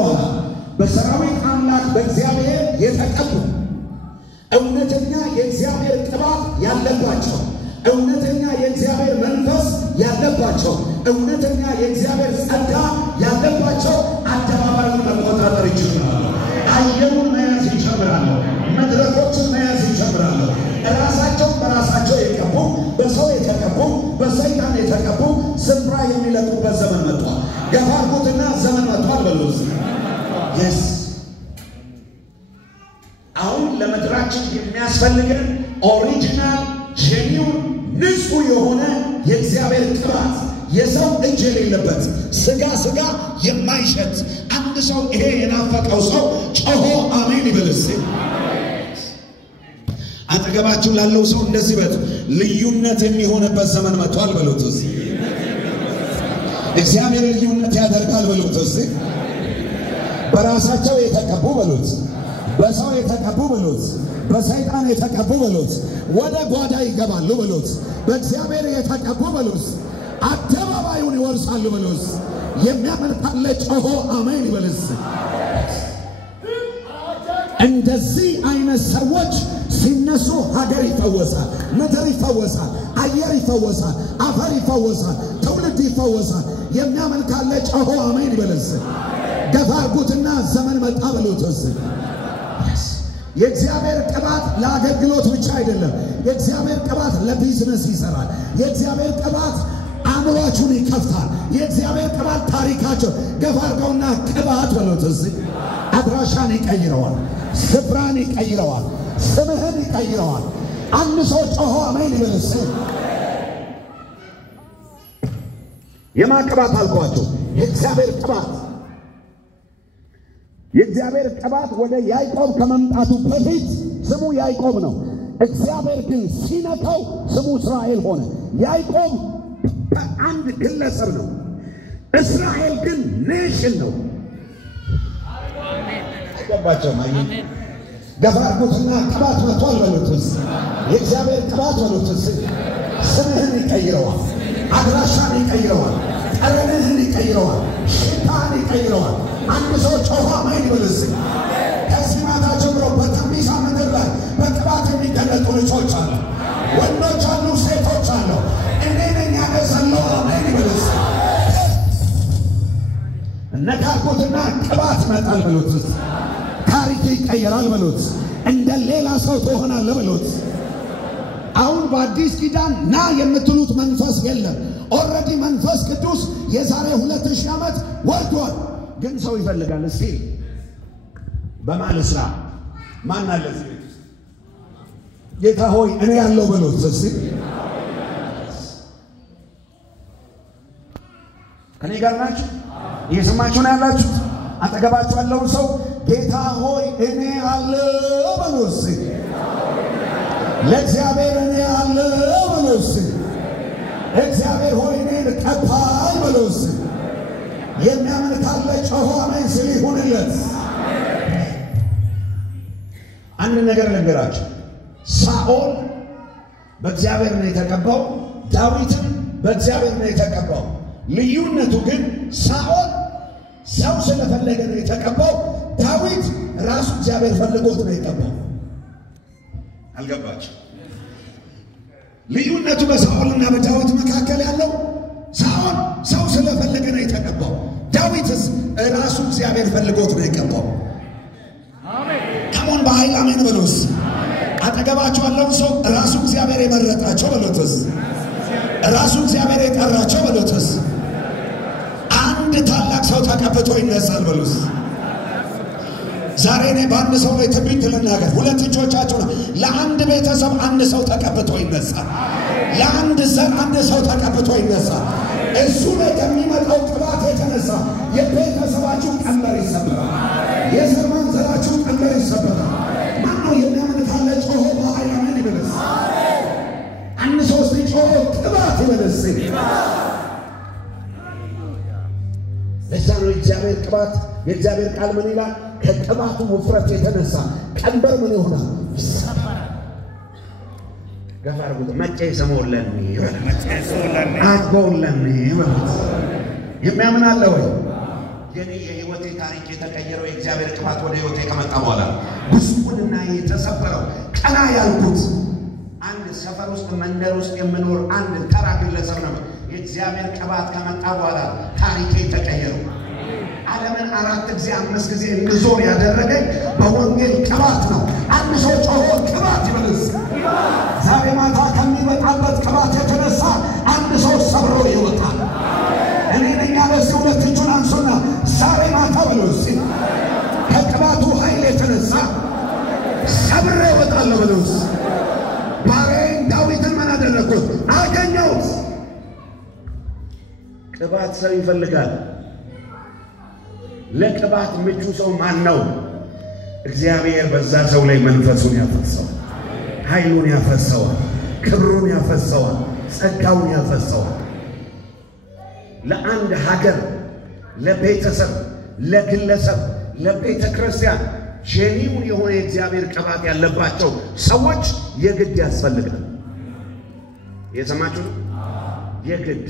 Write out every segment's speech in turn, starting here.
በኋላ በሰራዊት አምላክ በእግዚአብሔር የተቀቡ እውነተኛ የእግዚአብሔር ቅባት ያለባቸው እውነተኛ የእግዚአብሔር መንፈስ ያለባቸው እውነተኛ የእግዚአብሔር ጸጋ ያለባቸው አደባባዩን መቆጣጠር ይችላሉ። አየሩን መያዝ ይጀምራሉ። መድረኮችን መያዝ ይጀምራሉ። ራሳቸው በራሳቸው የቀቡ በሰው የተቀቡ በሰይጣን የተቀቡ ስፍራ የሚለቁበት ዘመን መጥቷል። ገፋርኩትና ዘመን መጥቷል በሉት። yes አሁን ለምድራችን የሚያስፈልገን ኦሪጂናል ጄኒውን ንጹህ የሆነ የእግዚአብሔር ቅባት የሰው እጅ የሌለበት ስጋ የማይሸት አንድ ሰው ይሄ የናፈቀው ሰው ጮሆ አሜን ይበልስ። አጠገባችሁ ላለው ሰው እንደዚህ በሉ፣ ልዩነት የሚሆንበት ዘመን መጥቷል በሉት። እግዚአብሔር ልዩነት ያደርጋል በሉት። በራሳቸው የተቀቡ በሉት፣ በሰው የተቀቡ በሉት፣ በሰይጣን የተቀቡ በሉት ወደ ጓዳ ይገባሉ በሉት። በእግዚአብሔር የተቀቡ በሉት አደባባዩን ይወርሳሉ በሉት። የሚያመልካለ ጮሆ አሜን ይበልስ። እንደዚህ አይነት ሰዎች ሲነሱ ሀገር ይፈወሳል፣ ምድር ይፈወሳል፣ አየር ይፈወሳል፣ አፈር ይፈወሳል፣ ትውልድ ይፈወሳል። የሚያመልካለ ጮሆ አሜን ይበልስ። ገፋርጉትና ዘመን መጣ በሉት። የእግዚአብሔር ቅባት ለአገልግሎት ብቻ አይደለም። የእግዚአብሔር ቅባት ለቢዝነስ ይሰራል። የእግዚአብሔር ቅባት አእምሯችሁን ይከፍታል። የእግዚአብሔር ቅባት ታሪካቸው ገፋርገውና ቅባት በሉት። አድራሻን ይቀይረዋል፣ ስፍራን ይቀይረዋል፣ ስምህን ይቀይረዋል። አንድ ሰው ጮሆ አሜን ይበልስ። የማን ቅባት አልኳችሁ? የእግዚአብሔር ቅባት። የእግዚአብሔር ቅባት ወደ ያዕቆብ ከመምጣቱ በፊት ስሙ ያዕቆብ ነው። እግዚአብሔር ግን ሲነካው ስሙ እስራኤል ሆነ። ያዕቆብ አንድ ግለሰብ ነው። እስራኤል ግን ኔሽን ነው። አይገባቸውም? አሜን። ገፋርጉትና ቅባት መጥቷል በሉት። የእግዚአብሔር ቅባት በሉት። ስምህን ይቀይረዋል፣ አድራሻን ይቀይረዋል፣ ጠረንህን ይቀይረዋል፣ ሽታን ይቀይረዋል። አንድ ሰው ጮሆ አሜን ይበልስ። ከዚህ ማታ ጀምሮ በተንቢሳ ምድር ላይ በቅባት የሚገለጡ ልጆች አሉ፣ ወንዶች አሉ፣ ሴቶች አሉ። እኔ ነኝ ያነሳለሁ። አሜን ይበልስ። ነካርኩትና ቅባት ይመጣል በሉት። ታሪክ ይቀየራል በሉት። እንደ ሌላ ሰው ትሆናለህ በሉት። አሁን በአዲስ ኪዳን ና የምትሉት መንፈስ የለም። ኦልሬዲ መንፈስ ቅዱስ የዛሬ 2000 ዓመት ወርዷል። ግን ሰው ይፈልጋል። እስቲ በማን ስራ ማን አለ እዚህ ቤት ውስጥ? ጌታ ሆይ እኔ ያለው በሉት። እስቲ ከኔ ጋር ናችሁ? እየሰማችሁ ነው ያላችሁት? አጠገባችሁ ያለውን ሰው ጌታ ሆይ እኔ ያለው በሉት። ለእግዚአብሔር እኔ ያለው በሉት። እግዚአብሔር ሆይ እኔን ቀባኝ በሉት። የሚያምን ካለ ጮሆ አሜን ሲል ይሁንለት። አንድ ነገር ልንገራችሁ። ሳኦል በእግዚአብሔር ነው የተቀባው፣ ዳዊትም በእግዚአብሔር ነው የተቀባው። ልዩነቱ ግን ሳኦል ሰው ስለፈለገ ነው የተቀባው፣ ዳዊት ራሱ እግዚአብሔር ፈልጎት ነው የተቀባው። አልገባችሁ? ልዩነቱ በሳኦልና በዳዊት መካከል ያለው ሳኦል ሰው ስለፈለገ ነው የተቀባው፣ ዳዊትስ ራሱ እግዚአብሔር ፈልጎት ነው የቀባው። አሜን። ከሞን በኃይል አሜን በሉስ። አጠገባችሁ ያለውን ሰው ራሱ እግዚአብሔር የመረጣቸው በሉትስ፣ ራሱ እግዚአብሔር የጠራቸው በሉትስ። አንድ ታላቅ ሰው ተቀብቶ ይነሳል በሉስ። ዛሬ እኔ በአንድ ሰው ላይ ትንቢት ልናገር። ሁለት እጆቻችሁ ነው። ለአንድ ቤተሰብ አንድ ሰው ተቀብቶ ይነሳል። ለአንድ ዘር አንድ ሰው ተቀብቶ ይነሳል። እሱ ላይ ከሚመጣው ቅባት የተነሳ የቤተሰባችሁ ቀንበር ይሰበራል። የዘር ማንዘራችሁ ቀንበር ይሰበራል። ማነው የሚያምን ካለ ጮሆ በኃይል አሜን ይበልስ። አንድ ሰው ጮሆ ቅባት ይበልስ። ለዛ ነው እግዚአብሔር ቅባት የእግዚአብሔር ቃል ምን ይላል? ከቅባቱ ውፍረት የተነሳ ቀንበር ምን ይሆናል? ይሰበራል። ገፋር ጉድ መቼ ሰሞለን አጎለን የሚያምን አለ ወይ? የኔ የህይወቴ ታሪክ የተቀየረው የእግዚአብሔር ቅባት ወደ ህይወቴ ከመጣ በኋላ ጉስቁልና የተሰበረው ቀና ያልኩት አንድ ሰፈር ውስጥ መንደር ውስጥ የምኖር አንድ ተራ ግለሰብ ነው። የእግዚአብሔር ቅባት ከመጣ በኋላ ታሪኬ ተቀየረው። ዓለምን 4 ጊዜ 5 ጊዜ እንድዞር ያደረገኝ በወንጌል ቅባት ነው። አንድ ሰው ጮሆ ቅባት ይበልስ። ዛሬ ማታ ከሚመጣበት ቅባት የተነሳ አንድ ሰው ሰብሮ ይወጣል። እኔ ነኝ ያለ ሰው ሁለት እጁን አንሱና ዛሬ ማታ በሉስ። ከቅባቱ ኃይል የተነሳ ሰብሬ እወጣለሁ በሉስ። ባሪያዬን ዳዊትን ምን አደረኩት? አገኘሁት። ቅባት ሰው ይፈልጋል። ለቅባት ምቹ ሰው ማን ነው? እግዚአብሔር በዛ ሰው ላይ መንፈሱን ያፈሰዋል፣ ኃይሉን ያፈሰዋል፣ ክብሩን ያፈሰዋል፣ ጸጋውን ያፈሰዋል። ለአንድ ሀገር፣ ለቤተሰብ፣ ለግለሰብ፣ ለቤተ ክርስቲያን ጄኒውን የሆነ የእግዚአብሔር ቅባት ያለባቸው ሰዎች የግድ ያስፈልጋል። የሰማችሁ ነው? የግድ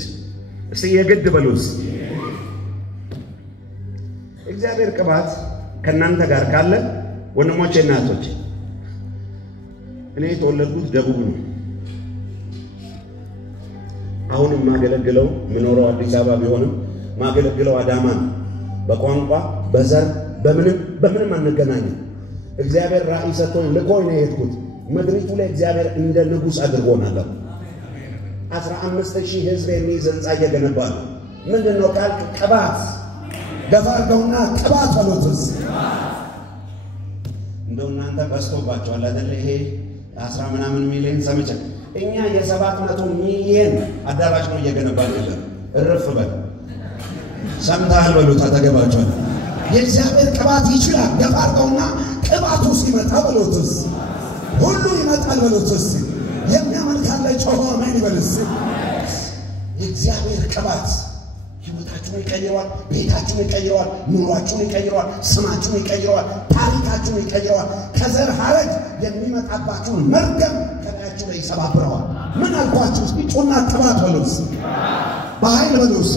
እስቲ የግድ በሉስ። እግዚአብሔር ቅባት ከናንተ ጋር ካለ ወንድሞቼ እናቶቼ፣ እኔ የተወለድኩት ደቡብ ነው። አሁንም ማገለግለው ምኖረው አዲስ አበባ ቢሆንም ማገለግለው አዳማ ነው። በቋንቋ በዘር በምንም አንገናኝም። እግዚአብሔር ራእይ ሰጥቶኝ ልኮኝ ነው የሄድኩት። ምድሪቱ ላይ እግዚአብሔር እንደ ንጉሥ አድርጎናል። 15,000 ሕዝብ የሚይዝ ሕንፃ እየገነባ ነው። ምንድነው ቃል? ቅባት። ገፋርገውና ቅባት በሉትስ። እንደው እናንተ በስቶባችኋል አይደል? ይሄ 10 ምናምን ሚሊዮን ሰምቼ እኛ የ700 ሚሊዮን አዳራሽ ነው እየገነባን ያለ። እርፍ በል ሰምተሃል በሉት። አጠገባችኋል የእግዚአብሔር ቅባት ይችላል። ገፋርገውና ቅባቱ ሲመጣ በሉትስ ሁሉ ይመጣል በሉትስ። የሚያምን ካለ ጮሆ አሜን ይበልስ። የእግዚአብሔር ቅባት ሕይወታችሁን ይቀይረዋል፣ ቤታችሁን ይቀይረዋል፣ ኑሯችሁን ይቀይረዋል፣ ስማችሁን ይቀይረዋል፣ ታሪካችሁን ይቀይረዋል። ከዘር ሐረግ የሚመጣባችሁን መርገም ከላያችሁ ላይ ይሰባብረዋል። ምን አልኳችሁ? እስኪ ጩና ቅባት በሉስ፣ በኃይል በሉስ።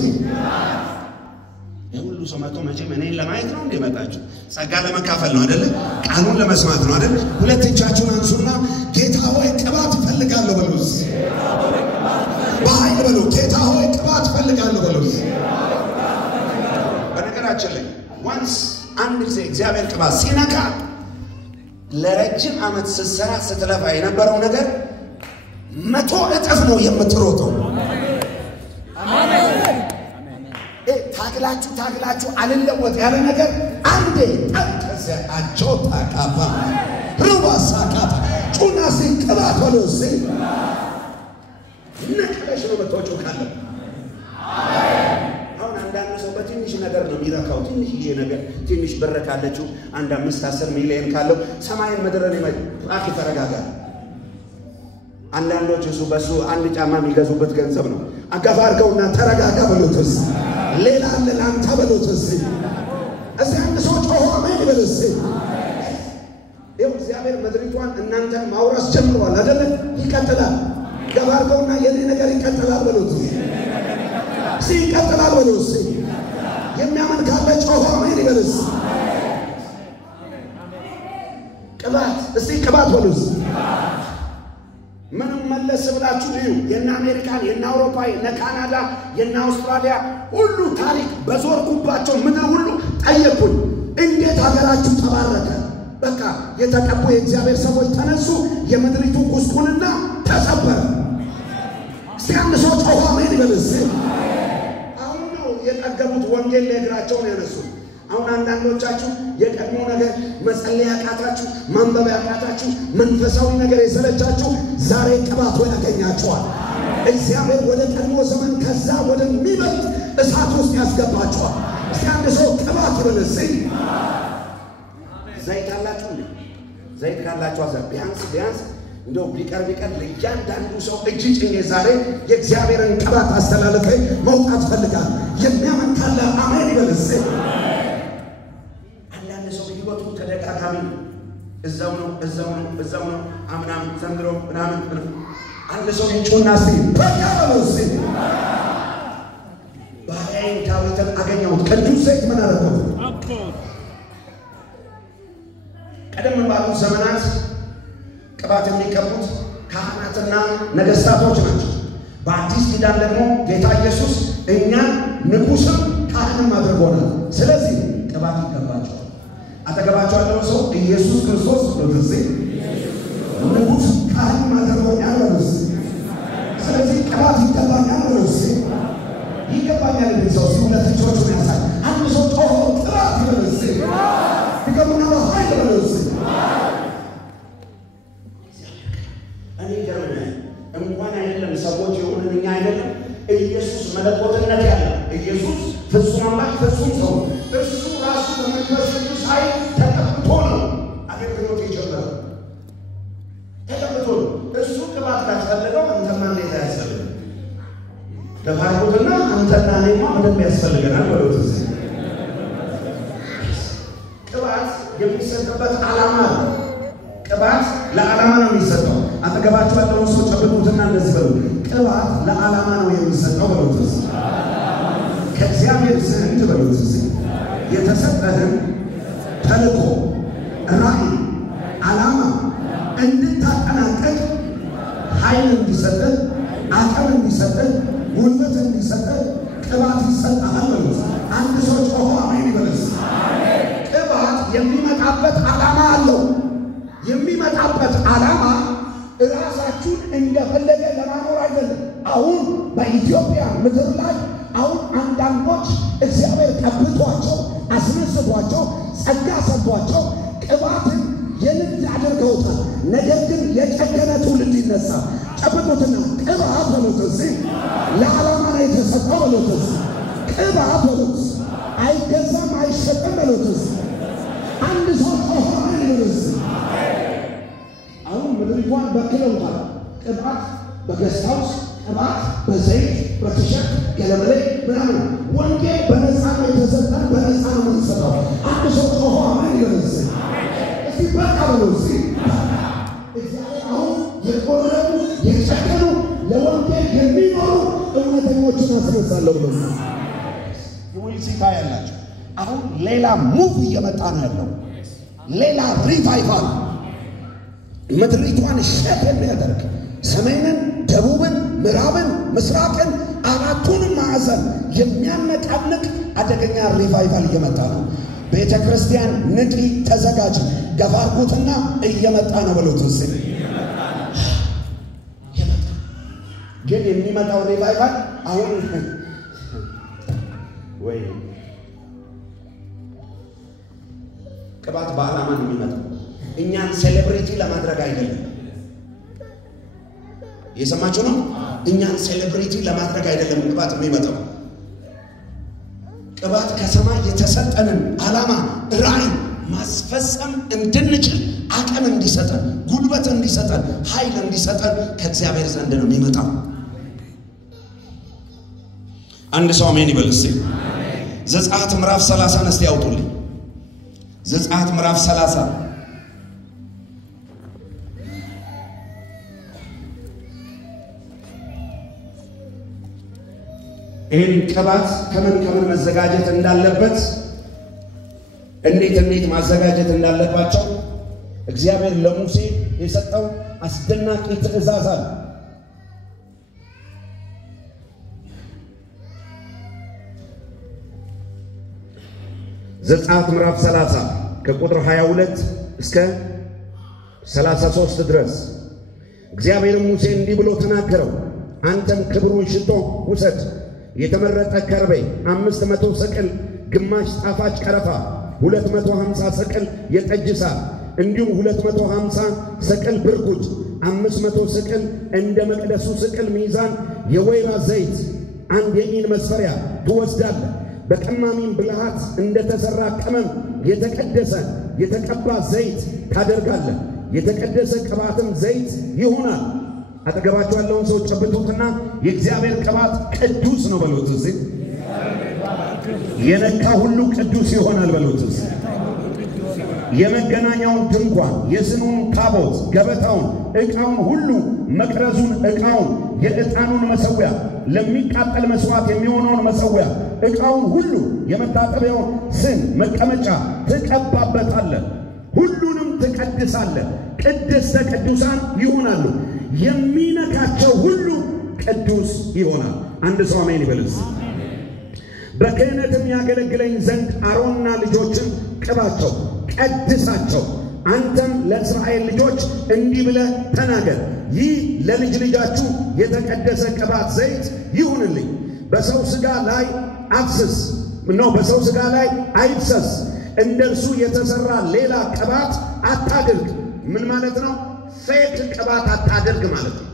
የሁሉ ሰው መጥቶ መቼም እኔን ለማየት ነው እንደመጣችሁ፣ ጸጋ ለመካፈል ነው አይደል? ቃሉን ለመስማት ነው አይደል? ሁለት እጃችሁን አንሱና ጌታ ሆይ ቅባት እፈልጋለሁ በሉስ። በኃይል በሉ። ጌታ ሆይ ቅባት እፈልጋለሁ በሉስ። በነገራችን ላይ ዋንስ አንድ ጊዜ እግዚአብሔር ቅባት ሲነካ ለረጅም ዓመት ስትሰራ ስትለፋ የነበረው ነገር 100 እጥፍ ነው የምትሮጠው። ታግላችሁ አልለወጥ ያለ ነገር አንዴ ጠቅሰ አጆታ ካባ ሩባሳ ካባ ጩናሲ ቅባት በሉስ። ነቅለሽ ነው መጥቶቹ ካለ አሁን አንዳንድ ሰው በትንሽ ነገር ነው የሚረካው። ትንሽዬ ነገር ትንሽ ብር ካለችው 5-10 ሚሊዮን ካለው ሰማይን ምድርን ይመጣ ተረጋጋ። አንዳንዶች እሱ በሱ አንድ ጫማ የሚገዙበት ገንዘብ ነው። አጋፋርገውና ተረጋጋ በሉትስ። ሌላ አለ ላንተ በሉትስ። እዚህ አንድ ሰው ጮሆ አሜን ይበልስ። እግዚአብሔር ምድሪቷን እናንተ ማውራስ ጀምሯል አይደል? ይቀጥላል። ገባርገውና የኔ ነገር ይቀጥላል በሉት። ይቀጥላል በሉት። የሚያምን ካለ ጮሆ አሜን ይበልስ። ቅባት እስቲ ቅባት በሉት። ምንም መለስ ብላችሁ እዩ። የና አሜሪካን፣ የና አውሮፓ፣ የና ካናዳ፣ የና አውስትራሊያ ሁሉ ታሪክ በዞርኩባቸው ምድር ሁሉ ጠየቁኝ፣ እንዴት ሀገራችሁ ተባረከ? በቃ የተቀቡ የእግዚአብሔር ሰዎች ተነሱ፣ የምድሪቱ ጉስቁልና ተሰበረ። ሲያንድ ሰው ጮሆ አሜን ይበልስ። አሁን ነው የጠገቡት ወንጌል ለእግራቸውን ያነሱ። አሁን አንዳንዶቻችሁ የቀድሞ ነገር መጸለይ ያቃታችሁ፣ ማንበብ ያቃታችሁ፣ መንፈሳዊ ነገር የሰለቻችሁ ዛሬ ቅባቱ ያገኛችኋል። እግዚአብሔር ወደ ቀድሞ ዘመን ከዛ ወደሚበልጥ እሳት ውስጥ ያስገባችኋል። ሲያንድ ሰው ቅባት ይበልስ። ዘይት አላችሁ እንዴ? ዘይት ካላችሁ ቢያንስ እንደው ቢቀር ለእያንዳንዱ ሰው እጅ ጭኜ ዛሬ የእግዚአብሔርን ቅባት አስተላልፌ መውጣት ፈልጋል። የሚያምን ካለ አሜን ይበልስ። አንዳንድ ሰው ህይወቱ ተደጋጋሚ ነው። እዛው ነው አምናም ዘንድሮ ምናምን አንድ ሰው ይጮና እስቲ በቃ በሉስ። ባሪያዬን ዳዊትን ቀን አገኘሁት። ቅዱስ ዘይት ምን አደረገው? ቀደም ባሉ ዘመናት ቅባት የሚቀቡት ካህናትና ነገስታቶች ናቸው። በአዲስ ኪዳን ደግሞ ጌታ ኢየሱስ እኛን ንጉስም ካህንም አድርጎናል። ስለዚህ ቅባት ይቀባቸዋል። አጠገባቸው ያለው ሰው ኢየሱስ ክርስቶስ በዚህ ንጉስ ካህንም አድርጎኛል በሉስ። ስለዚህ ቅባት ይቀባኛል በሉስ። ይቀባኛል በሉስ። ሁለት እጆቹን ያሳይ። አንድ ሰው ጮሆ ቅባት በሉስ። ይቀበልና ኃይል በሉስ። እኔ ገርመኝ እንኳን አይደለም ሰዎች የሆነን እኛ አይደለም ኢየሱስ መለኮትነት ያለ ኢየሱስ ፍጹም አምላክ ፍጹም ሰው እሱ ራሱ በመንፈስ ቅዱስ ኃይል ተቀብቶ ነው አገልግሎት የጀመረው። ተቀብቶ እሱ ቅባት ካስፈለገው አንተና እኔ ያስፈልጋል። ተባርኩትና አንተና እኔማ ምንም ያስፈልገናል በሉት። ቅባት የሚሰጥበት ዓላማ ነው። ቅባት ለዓላማ ነው የሚሰጠው። አጠገባችሁ ያለውን ሰው ጨብጡትና እንደዚህ በሉ፣ ቅባት ለዓላማ ነው የሚሰጠው በሉት። ከእግዚአብሔር ዘንድ በሉት የተሰጠህን ተልእኮ፣ ራዕይ፣ ዓላማ እንድታጠናቀቅ ኃይል እንዲሰጥህ፣ አቅም እንዲሰጥህ፣ ጉልበት እንዲሰጥህ ቅባት ይሰጣል በሉት። አንድ ሰው ጮሆ አሜን ይበልስ። ቅባት የሚመጣበት ዓላማ አለው። የሚመጣበት ዓላማ ራሳችሁን እንደፈለገ ለማኖር አይደለም። አሁን በኢትዮጵያ ምድር ላይ አሁን አንዳንዶች እግዚአብሔር ቀብቷቸው አስነስቷቸው ጸጋ ሰጥቷቸው ቅባትን የልምድ አድርገውታል። ነገር ግን የጨከነ ትውልድ ይነሳ። ጨብጡትና ቅባት በሉት። ለዓላማ ነው የተሰጠው በሉት። ቅባት በሉት። አይገዛም አይሸጥም በሉት። አንድ ሰው ሆነ ይበሉት። አሁን ምድሪቷን በክለውታል። ቅባት በገስታውስ፣ ቅባት በዘይት በትሸት ገለመሌ ምናምን። ወንጌል በነፃ ነው የተሰጠን፣ በነፃ ነው የምንሰጠው። አንድ ሰው ጮሆ አሜን ይበልስ። እስቲ በቃ በሉ። እግዚአብሔር አሁን የቆረጡ የጨከኑ ለወንጌል የሚኖሩ እውነተኞችን አስነሳለሁ ብሎ ሲታ ያላቸው አሁን ሌላ ሙቭ እየመጣ ነው ያለው። ሌላ ሪቫይቫል ምድሪቷን ሸት የሚያደርግ ሰሜንን፣ ደቡብን፣ ምዕራብን፣ ምስራቅን አራቱንም ማዕዘን የሚያነቃንቅ አደገኛ ሪቫይቫል እየመጣ ነው። ቤተ ክርስቲያን ንቂ፣ ተዘጋጅ። ገፋርኩትና እየመጣ ነው ብሎት ግን የሚመጣው ሪቫይቫል አሁን ወይ ቅባት በዓላማ ነው የሚመጣው። እኛን ሴሌብሪቲ ለማድረግ አይደለም። የሰማችሁ ነው? እኛን ሴሌብሪቲ ለማድረግ አይደለም ቅባት የሚመጣው። ቅባት ከሰማይ የተሰጠንን ዓላማ ራዕይ ማስፈጸም እንድንችል አቅም እንዲሰጠን፣ ጉልበት እንዲሰጠን፣ ኃይል እንዲሰጠን ከእግዚአብሔር ዘንድ ነው የሚመጣው። አንድ ሰው አሜን ይበል እስቲ። ዘጸአት ምዕራፍ 30 እስቲ ያውጡልኝ። ዘጸአት ምዕራፍ 30 ይህን ቅባት ከምን መዘጋጀት እንዳለበት እንዴት ማዘጋጀት እንዳለባቸው እግዚአብሔር ለሙሴ የሰጠው አስደናቂ ትእዛዝ አለ። ዘጸአት ምዕራፍ 30 ከቁጥር 22 እስከ 33 ድረስ እግዚአብሔር ሙሴ እንዲህ ብሎ ተናገረው። አንተም ክብሩን ሽቶ ውሰድ፣ የተመረጠ ከርቤ 500 ሰቅል፣ ግማሽ ጣፋጭ ቀረፋ፣ 250 ሰቅል የጠጅ ሣር፣ እንዲሁም 250 ሰቅል ብርኩት፣ 500 ሰቅል እንደ መቅደሱ ሰቅል ሚዛን የወይራ ዘይት፣ አንድ የኢን መስፈሪያ ትወስዳለህ። በቀማሚም ብልሃት እንደተሰራ ቅመም የተቀደሰ የተቀባ ዘይት ታደርጋለህ። የተቀደሰ ቅባትም ዘይት ይሆናል። አጠገባችሁ ያለውን ሰው ጨብጡትና የእግዚአብሔር ቅባት ቅዱስ ነው በሉት። እዚህ የነካ ሁሉ ቅዱስ ይሆናል በሉት። የመገናኛውን ድንኳን፣ የስኑን ታቦት፣ ገበታውን፣ ዕቃውን ሁሉ፣ መቅረዙን፣ ዕቃውን፣ የዕጣኑን መሠዊያ፣ ለሚቃጠል መስዋዕት የሚሆነውን መሠዊያ፣ ዕቃውን ሁሉ የመታጠቢያው ስን መቀመጫ ትቀባበታለህ፣ ሁሉንም ትቀድሳለህ። ቅድስተ ቅዱሳን ይሆናሉ፣ የሚነካቸው ሁሉ ቅዱስ ይሆናል። አንድ ሰው አሜን ይበልስ። በክህነትም ያገለግለኝ ዘንድ አሮንና ልጆችን ቅባቸው፣ ቀድሳቸው። አንተም ለእስራኤል ልጆች እንዲህ ብለህ ተናገር፣ ይህ ለልጅ ልጃችሁ የተቀደሰ ቅባት ዘይት ይሁንልኝ። በሰው ሥጋ ላይ አፍስስ ነው፣ በሰው ሥጋ ላይ አይፍሰስ። እንደርሱ የተሰራ ሌላ ቅባት አታድርግ። ምን ማለት ነው? ፌክ ቅባት አታድርግ ማለት ነው።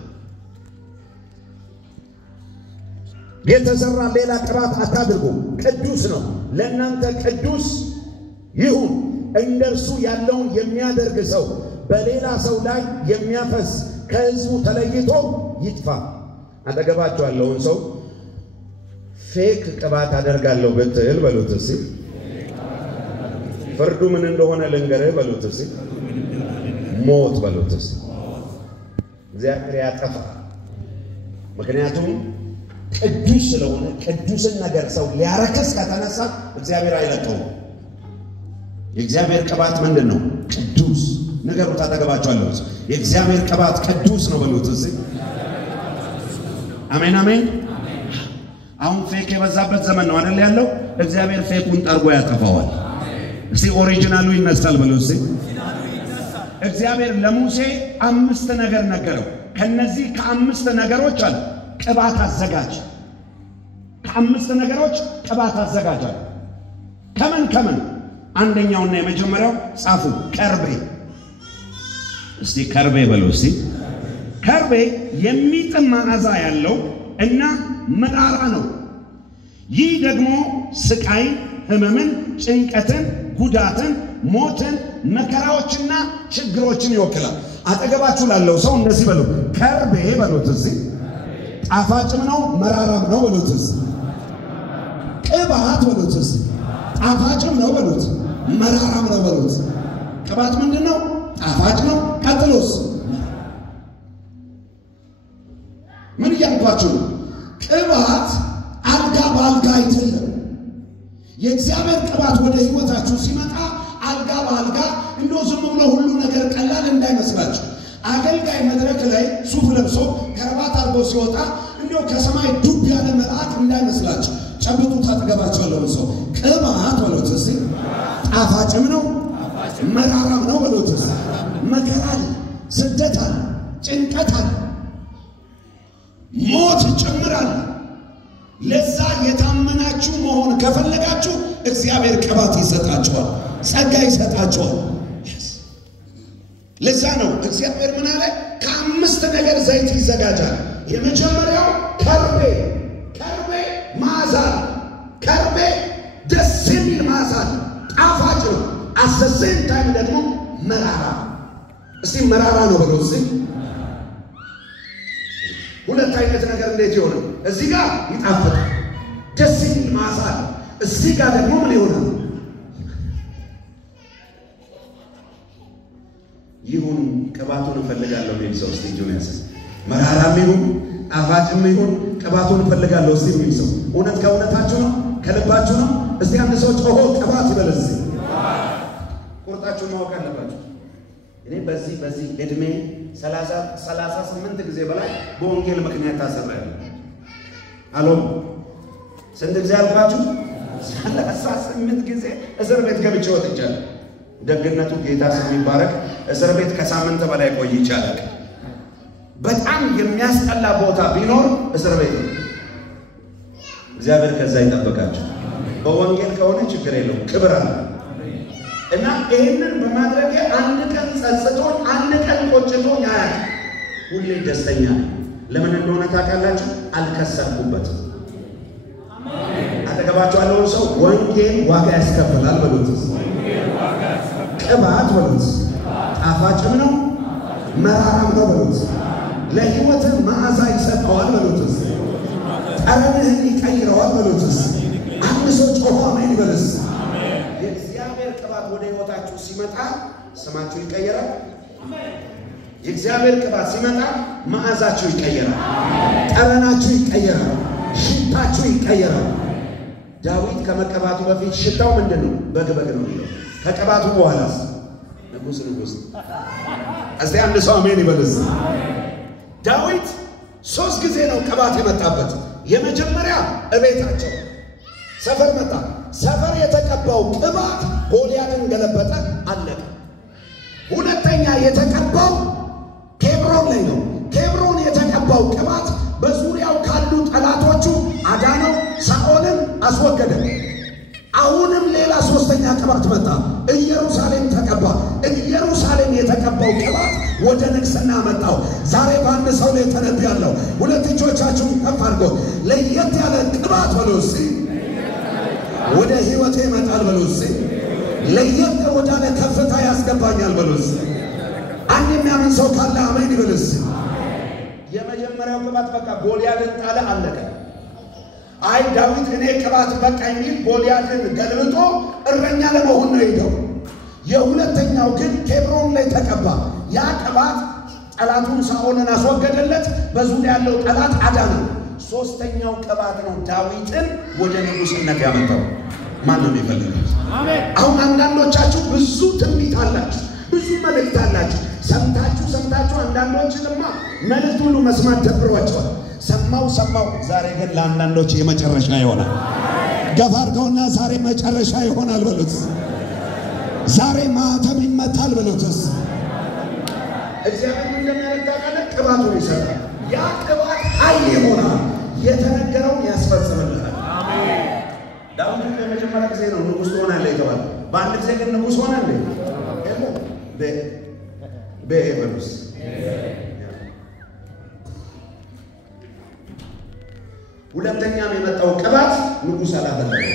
የተሰራ ሌላ ቅባት አታድርጉ፣ ቅዱስ ነው፣ ለእናንተ ቅዱስ ይሁን። እንደርሱ ያለውን የሚያደርግ ሰው በሌላ ሰው ላይ የሚያፈስ ከሕዝቡ ተለይቶ ይጥፋ። አጠገባቸው ያለውን ሰው ፌክ ቅባት አደርጋለሁ ብትል በሉት እስኪ፣ ፍርዱ ምን እንደሆነ ልንገርህ በሉት እስኪ፣ ሞት በሉት እስኪ። እግዚአብሔር ያጠፋ። ምክንያቱም ቅዱስ ስለሆነ ቅዱስን ነገር ሰው ሊያረክስ ከተነሳ እግዚአብሔር አይለቀውም። የእግዚአብሔር ቅባት ምንድን ነው? ቅዱስ። ነገሩ ታጠገባቸዋለሁ። የእግዚአብሔር ቅባት ቅዱስ ነው በሉት እስኪ። አሜን አሜን። አሁን ፌክ የበዛበት ዘመን ነው አይደል ያለው? እግዚአብሔር ፌኩን ጠርጎ ያጠፋዋል። እስቲ ኦሪጂናሉ ይነሳል በሉ እስቲ። እግዚአብሔር ለሙሴ 5 ነገር ነገረው። ከነዚህ ከ5 ነገሮች አለ ቅባት አዘጋጅ። ከ5 ነገሮች ቅባት አዘጋጅ። ከምን አንደኛውና የመጀመሪያው ጻፉ፣ ከርቤ። እስቲ ከርቤ በሉ እስቲ። ከርቤ የሚጥም መዓዛ ያለው እና መራራ ነው። ይህ ደግሞ ስቃይ፣ ህመምን፣ ጭንቀትን፣ ጉዳትን፣ ሞትን፣ መከራዎችና ችግሮችን ይወክላል። አጠገባችሁ ላለው ሰው እንደዚህ በሉ፣ ከርቤ በሉት እስቲ። ጣፋጭም ነው መራራም ነው በሉት እስቲ። ቅባት በሉት እስቲ። ጣፋጭም ነው በሉት፣ መራራም ነው በሉት። ቅባት ምንድን ነው? ጣፋጭ ነው። ቀጥሎስ ምን እያልኳችሁ ነው? ቅባት አልጋ በአልጋ አይደለም። የእግዚአብሔር ቅባት ወደ ህይወታችሁ ሲመጣ አልጋ በአልጋ እንደው ዝም ብሎ ሁሉ ነገር ቀላል እንዳይመስላችሁ። አገልጋይ መድረክ ላይ ሱፍ ለብሶ ከረባት አድርጎ ሲወጣ እንደው ከሰማይ ዱብ ያለ መልአክ እንዳይመስላችሁ። ጨብጡ፣ ታጠገባችኋለሁ ሰው ቅባት በሉት እስቲ። ጣፋጭም ነው መራራም ነው በሉት እስቲ። መከራ አለ፣ ስደት አለ፣ ጭንቀት አለ፣ ሞት ጭምራል። ለዛ የታመናችሁ መሆን ከፈለጋችሁ እግዚአብሔር ቅባት ይሰጣችኋል፣ ጸጋ ይሰጣችኋል። ለዛ ነው እግዚአብሔር ምን አለ? ከ5 ነገር ዘይት ይዘጋጃል። የመጀመሪያው ከርቤ መዓዛ፣ ከርቤ ደስ የሚል መዓዛ፣ ጣፋጭ ነው። አሰሰን ታይም ደግሞ መራራ። እስቲ መራራ ነው ብሎ እስቲ ሁለት አይነት ነገር እንዴት ይሆናል? እዚህ ጋር ይጣፍጣል፣ ደስ የሚል መዓዛ፣ እዚህ ጋር ደግሞ ምን ይሆናል? ይሁን ቅባቱን እፈልጋለሁ የሚል ሰው እስቲ እጁን ያንሳ። መራራም ይሁን ጣፋጭም ይሁን ቅባቱን እፈልጋለሁ እስቲ የሚል ሰው እውነት ከእውነታችሁ ነው? ከልባችሁ ነው? እስቲ አንድ ሰው ጮሆ ቅባት ይበል እስቲ። ቁርጣችሁን ማወቅ አለባችሁ። እኔ በዚህ እድሜ 38 ጊዜ በላይ በወንጌል ምክንያት ታሰራለሁ። አሎ ስንት ጊዜ አልኳችሁ? 38 ጊዜ እስር ቤት ገብቼ ወጥቻለሁ። ደግነቱ ጌታ ስም ይባረክ። እስር ቤት ከሳምንት በላይ ቆይ ይቻላል። በጣም የሚያስጠላ ቦታ ቢኖር እስር ቤት ነው። እግዚአብሔር ከዛ ይጠብቃችሁ። በወንጌል ከሆነ ችግር የለውም፣ ክብር አለ። እና ይሄንን በማድረግ አንድ ቀን ጸጽቶኝ አንድ ቀን ቆጭቶኝ አያውቅም። ሁሌ ደስተኛ ነኝ። ለምን እንደሆነ ታውቃላችሁ? አልከሰርኩበትም። አጠገባችሁ ያለውን ሰው ወንጌል ዋጋ ያስከፍላል በሉት። ቅባት በሉት። ጣፋጭም ነው መራራም ነው በሉት። ለሕይወትህ መዓዛ ይሰጠዋል በሉት። ጠረንህን ይቀይረዋል በሉት። አንድ ሰው ጮሆ አሜን ይበልስ። የእግዚአብሔር ቅባት ወደ ሕይወታችሁ ሲመጣ ስማችሁ ይቀየራል። የእግዚአብሔር ቅባት ሲመጣ መዓዛችሁ ይቀየራል፣ ጠረናችሁ ይቀየራል፣ ሽታችሁ ይቀየራል። ዳዊት ከመቀባቱ በፊት ሽታው ምንድነው? በግበግ ነው የሚለው። ከቀባቱ በኋላስ ንጉስ እስቲ አንድ ሰው አሜን ይበልስ። ዳዊት 3 ጊዜ ነው ቅባት የመጣበት። የመጀመሪያ እቤታቸው ሰፈር መጣ። ሰፈር የተቀባው ቅባት ጎልያድን ገለበጠ፣ አለቀ። ሁለተኛ የተቀባው ኬብሮን ላይ ነው። ኬብሮን የተቀባው ቅባት በዙሪያው ካሉ ጠላቶቹ አዳነው፣ ሳኦልን አስወገደ። አሁንም ሌላ 3ኛ ቅባት መጣ። ኢየሩሳሌም ተቀባ። ኢየሩሳሌም የተቀባው ቅባት ወደ ንግስና መጣው። ዛሬ በአንድ ሰው ላይ ተነብያለሁ። ሁለት እጆቻችሁን ከፍ አድርጎ ለየት ያለ ቅባት በሉ እስቲ ወደ ህይወቴ ይመጣል በሉ እስቲ ለየት ወዳለ ከፍታ ያስገባኛል በሉ እስቲ። አንድ የሚያምን ሰው ካለ አሜን ይበል እስቲ። የመጀመሪያው ቅባት በቃ ጎልያድን ጣለ፣ አለቀ። አይ ዳዊት እኔ ቅባት በቃ የሚል ጎልያድን ገልብጦ እረኛ ለመሆን ነው ሄደው። የሁለተኛው ግን ኬብሮን ላይ ተቀባ። ያ ቅባት ጠላቱን ሳኦልን አስወገደለት፣ በዙሪያ ያለው ጠላት አዳነ። 3ኛው ቅባት ነው ዳዊትን ወደ ንጉስነት ያመጣው። ማን ነው የሚፈልገው? አሜን። አሁን አንዳንዶቻችሁ ብዙ ትንቢት አላችሁ፣ ብዙ መልእክት አላችሁ። ሰምታችሁ አንዳንዶች ድማ መልእክት ሁሉ መስማት ደብሯቸዋል። ሰማው ዛሬ ግን ለአንዳንዶች የመጨረሻ ይሆናል። ገፋ አድርገውና ዛሬ መጨረሻ ይሆናል በሉት። ዛሬ ማተም ይመታል በሉት። እግዚአብሔር እንደሚያደርግ ታውቃለህ? ቅባቱን ይሰጣል። ያ ቅባት ኃይል ይሆናል፣ የተነገረውን ያስፈጽምልሃል። አሜን። ዳዊት ለመጀመሪያ ጊዜ ነው ንጉስ ሆናለህ የተባለው። በአንድ ጊዜ ግን ንጉስ ሆናለህ በኤቨሩስ ሁለተኛም የመጣው ቅባት ንጉስ አላደረገው።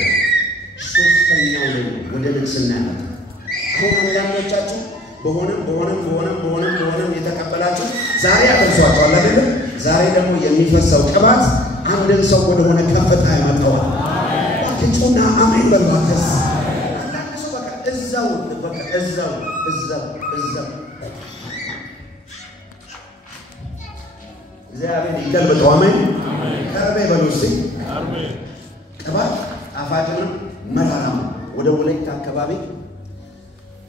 3ኛው ላይ ወደ ንግስና ያመጣ። አሁን አንዳንዶቻችሁ በሆነም የተቀበላችሁ ዛሬ አደርሷቸዋል አይደል? ዛሬ ደግሞ የሚፈሰው ቅባት አንድን ሰው ወደሆነ ከፍታ ያመጣዋል። ዋክጩና አሜን በልባከስ አንዳንድ ሰው በቃ እዛው እግዚአብሔር ይገልበጠው። አሜን። ቀርቤ በሉሲ አሜን። ቅባት ጣፋጭና መራራም ወደ ወላይታ አካባቢ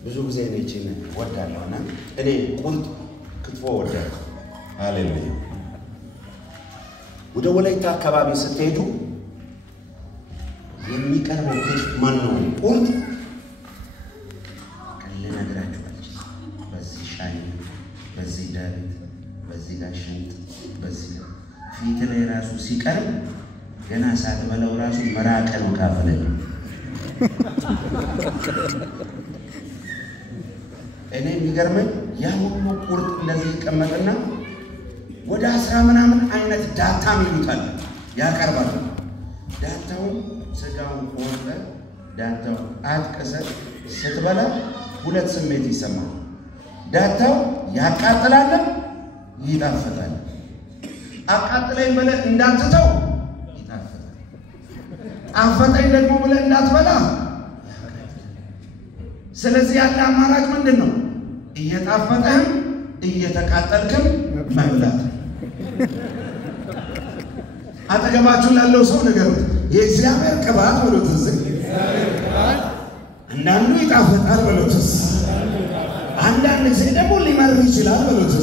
ብዙ ጊዜ ነው እቺን ወዳለውና እኔ ቁልጥ ክትፎ ወዳለሁ። ሃሌሉያ። ወደ ወላይታ አካባቢ ስትሄዱ የሚቀርበው ማን ነው? ቁልጥ ከለነግራችሁ አለች። በዚህ ሻይ፣ በዚህ ዳዊት፣ በዚህ ጋሽንት፣ በዚህ ፊት ላይ ራሱ ሲቀርብ ገና ሳትበላው ራሱ መራቀን ካፈለ እኔ የሚገርመኝ ያ ሁሉ ቁርጥ እንደዚህ ይቀመጥና ወደ 10 ምናምን አይነት ዳታም ይሉታል ያቀርባል። ዳታው ስጋው ቆርጠ ዳታው አጥቅሰ ስትበላ ሁለት ስሜት ይሰማል። ዳታው ያቃጥላል፣ ይጣፍጣል። አቃጥለኝ ብለህ እንዳትተው ይጣፍጣል። ጣፈጠኝ ደግሞ ብለህ እንዳትበላ። ስለዚህ ያለ አማራጭ ምንድነው? እየጣፈጠህም እየተቃጠልክም መብላት። አጠገባችሁ ላለው ሰው ንገሩት፣ የእግዚአብሔር ቅባት በሉት። አንዳንዱ ይጣፍጣል በሉት፣ አንዳንድ ጊዜ ደግሞ ሊመር ይችላል በሉት።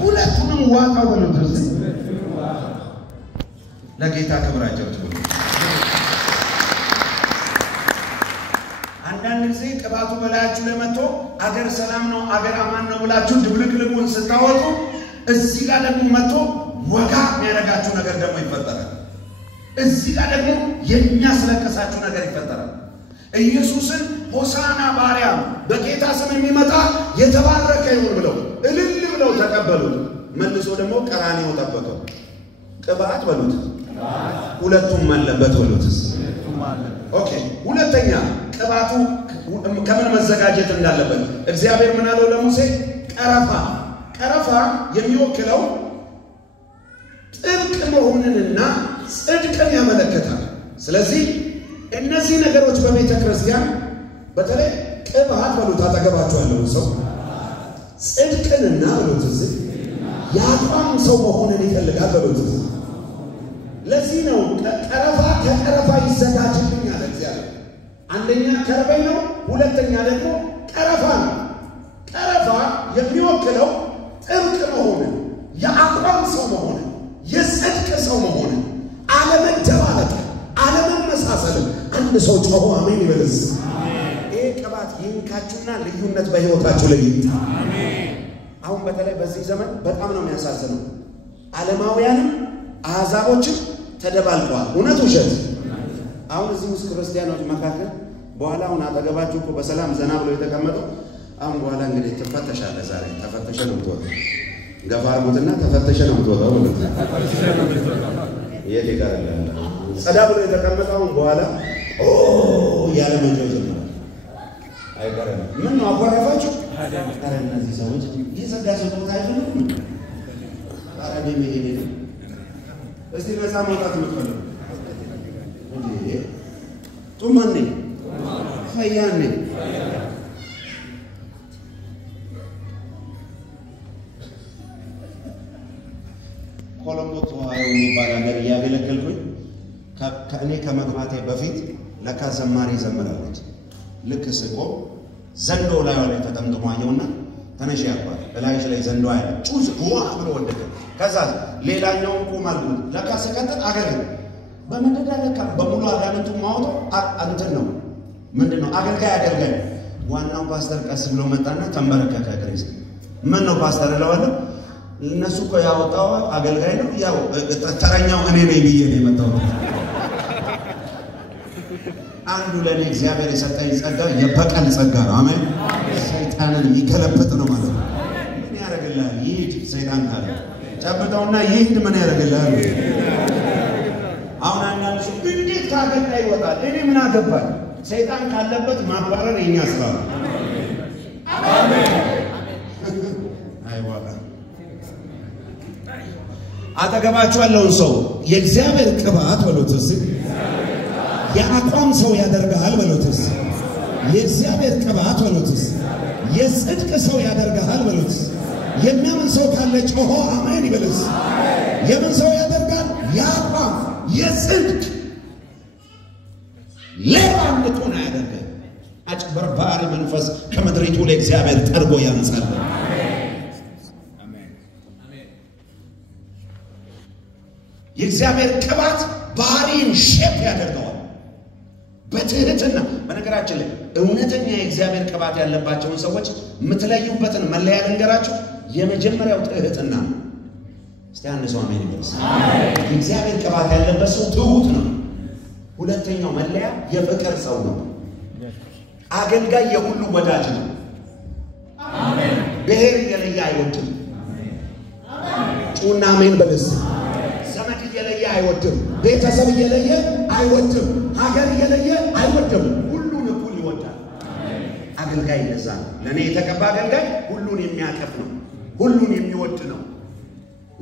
ሁለቱንም ዋጣው በሉት። ለጌታ ክብራቸው ትሁን። አንዳንድ ጊዜ ቅባቱ በላያችሁ ላይ መጥቶ አገር ሰላም ነው አገር አማን ነው ብላችሁ ድብልቅልቁን ስታወጡ እዚህ ጋር ደግሞ መጥቶ ወጋ የሚያደርጋችሁ ነገር ደግሞ ይፈጠራል። እዚህ ጋር ደግሞ የሚያስለቅሳችሁ ነገር ይፈጠራል። ኢየሱስን ሆሳና ባሪያም በጌታ ስም የሚመጣ የተባረከ ይሁን ብለው እልል ብለው ተቀበሉት። መልሶ ደግሞ ቀራንዮ ጠበቀው። ቅባት በሉት፣ ሁለቱም መለበት በሉት። ኦኬ። ሁለተኛ ቅባቱ ከምን መዘጋጀት እንዳለበት እግዚአብሔር ምን አለው ለሙሴ? ቀረፋ የሚወክለው ጥብቅ መሆንንና ጽድቅን ያመለክታል። ስለዚህ እነዚህ ነገሮች በቤተ ክርስቲያን በተለይ ቅባት በሉት፣ አጠገባችሁ ያለውን ሰው ጽድቅንና በሉት ያቋም ሰው መሆንን ይፈልጋል በሉት። ለዚህ ነው ቀረፋ ከቀረፋ ይዘጋጅልኛል እግዚአብሔር። አንደኛ ከርቤ ነው፣ ሁለተኛ ደግሞ ቀረፋ ነው። ቀረፋ የሚወክለው ጥብቅ መሆንን፣ የአቋም ሰው መሆንን፣ የጽድቅ ሰው መሆንን፣ አለመደባለቅ፣ አለመመሳሰልን። አንድ ሰው ጮሆ አሜን ይበልስ። ይሄ ቅባት ይንካችሁና ልዩነት በሕይወታችሁ ላይ ይምጣ። አሁን በተለይ በዚህ ዘመን በጣም ነው የሚያሳዝነው። ዓለማውያንም አሕዛቦችም ተደባልቀዋል። እውነት ውሸት? አሁን እዚህ ውስጥ ክርስቲያኖች መካከል በኋላ አሁን አጠገባችሁ እኮ በሰላም ዘና ብሎ የተቀመጠው አሁን በኋላ እንግዲህ ትፈተሻለህ። ዛሬ ተፈተሸ ነው የምትወጣው። ገፋ አድርጉትና ተፈተሸ ነው የምትወጣው ማለት ነው። የት ይቀርልህ? ጸዳ ብሎ የተቀመጠውን በኋላ ያለ መንጀው ጀመረ። አይቀርም። ምን ነው አቆረፋችሁ? አረ እነዚህ ሰዎች የጸጋ ሰው አይደሉም። አረ ደሜ እስቲ ነፃ መውጣት የምትፈልጉ እንዴ? ጡማኔ ፈያኔ ኮሎምቦ ተዋዩ የሚባል ነገር እያገለገልኩኝ ከእኔ ከመግባቴ በፊት ለካ ዘማሪ ዘምራለች። ልክ ስቆም ዘንዶ ላይ ወለ ተጠምጥሞ አየውና ተነሽ ያልኳት እላይሽ ላይ ዘንዶ አለ ጩዝ ዋ ብሎ ወደቀ። ከዛ ሌላኛው ቆማል። ለካ ሰቀጠጥ አገር በመደዳ ለካ በሙሉ አጋንንቱ ማውጣ አንተን ነው ምንድነው አገልጋይ አገልጋይ። ዋናው ፓስተር ቀስ ብሎ መጣና ተንበረከከ። ግሬስ ምን ነው ፓስተር እለዋለሁ። እነሱ እኮ ያወጣው አገልጋይ ነው። ያው ተረኛው እኔ ነኝ ብዬ ነው የመጣው። አንዱ ለኔ እግዚአብሔር የሰጠኝ ጸጋ የበቀል ጸጋ ነው። አሜን። ሰይጣንን የሚከለብጥ ነው ማለት ነው። ምን ያደርግልሃል? ይሄድ ሰይጣን ካለ ጨብጠውና ይሄድ ምን ያደርግልሃል? አሁን አንዳንድ ሰው እንዴት ካገዳ ይወጣል? እኔ ምን አገባኝ? ሰይጣን ካለበት ማባረር የኛ ስራ ነው። አሜን። አይዋጋ አጠገባችሁ ያለውን ሰው የእግዚአብሔር ቅባት በሉትስ የአቋም ሰው ያደርጋል በሉትስ የእግዚአብሔር ቅባት በሉትስ የጽድቅ ሰው ያደርጋል በሉትስ የሚያምን ሰው ካለ ጮሆ አሜን ይበልስ። የምን ሰው ያደርጋል? የአቋም የጽድቅ ሌባ እንድትሆን ያደርጋል። አጭበርባሪ መንፈስ ከምድሪቱ ለእግዚአብሔር ጠርጎ ያንጻል። የእግዚአብሔር ቅባት ባህሪን ሼፕ ያደርገዋል በትህትና። በነገራችን ላይ እውነተኛ የእግዚአብሔር ቅባት ያለባቸውን ሰዎች የምትለዩበትን መለያ ልንገራችሁ። የመጀመሪያው ትህትና ነው። እስቲ አንድ ሰው አሜን ይበል። የእግዚአብሔር ቅባት ያለበት ሰው ትሁት ነው። ሁለተኛው መለያ የፍቅር ሰው ነው። አገልጋይ የሁሉ ወዳጅ ነው። አሜን። ብሔር የለየ አይወድም። ጩና አሜን በልስ። ዘመድ የለየ አይወድም። ቤተሰብ የለየ አይወድም። ሀገር የለየ አይወድም። ሁሉን እኩል ይወዳል። አገልጋይ እንደዛ ነው። ለኔ የተቀባ አገልጋይ ሁሉን የሚያቀፍ ነው። ሁሉን የሚወድ ነው።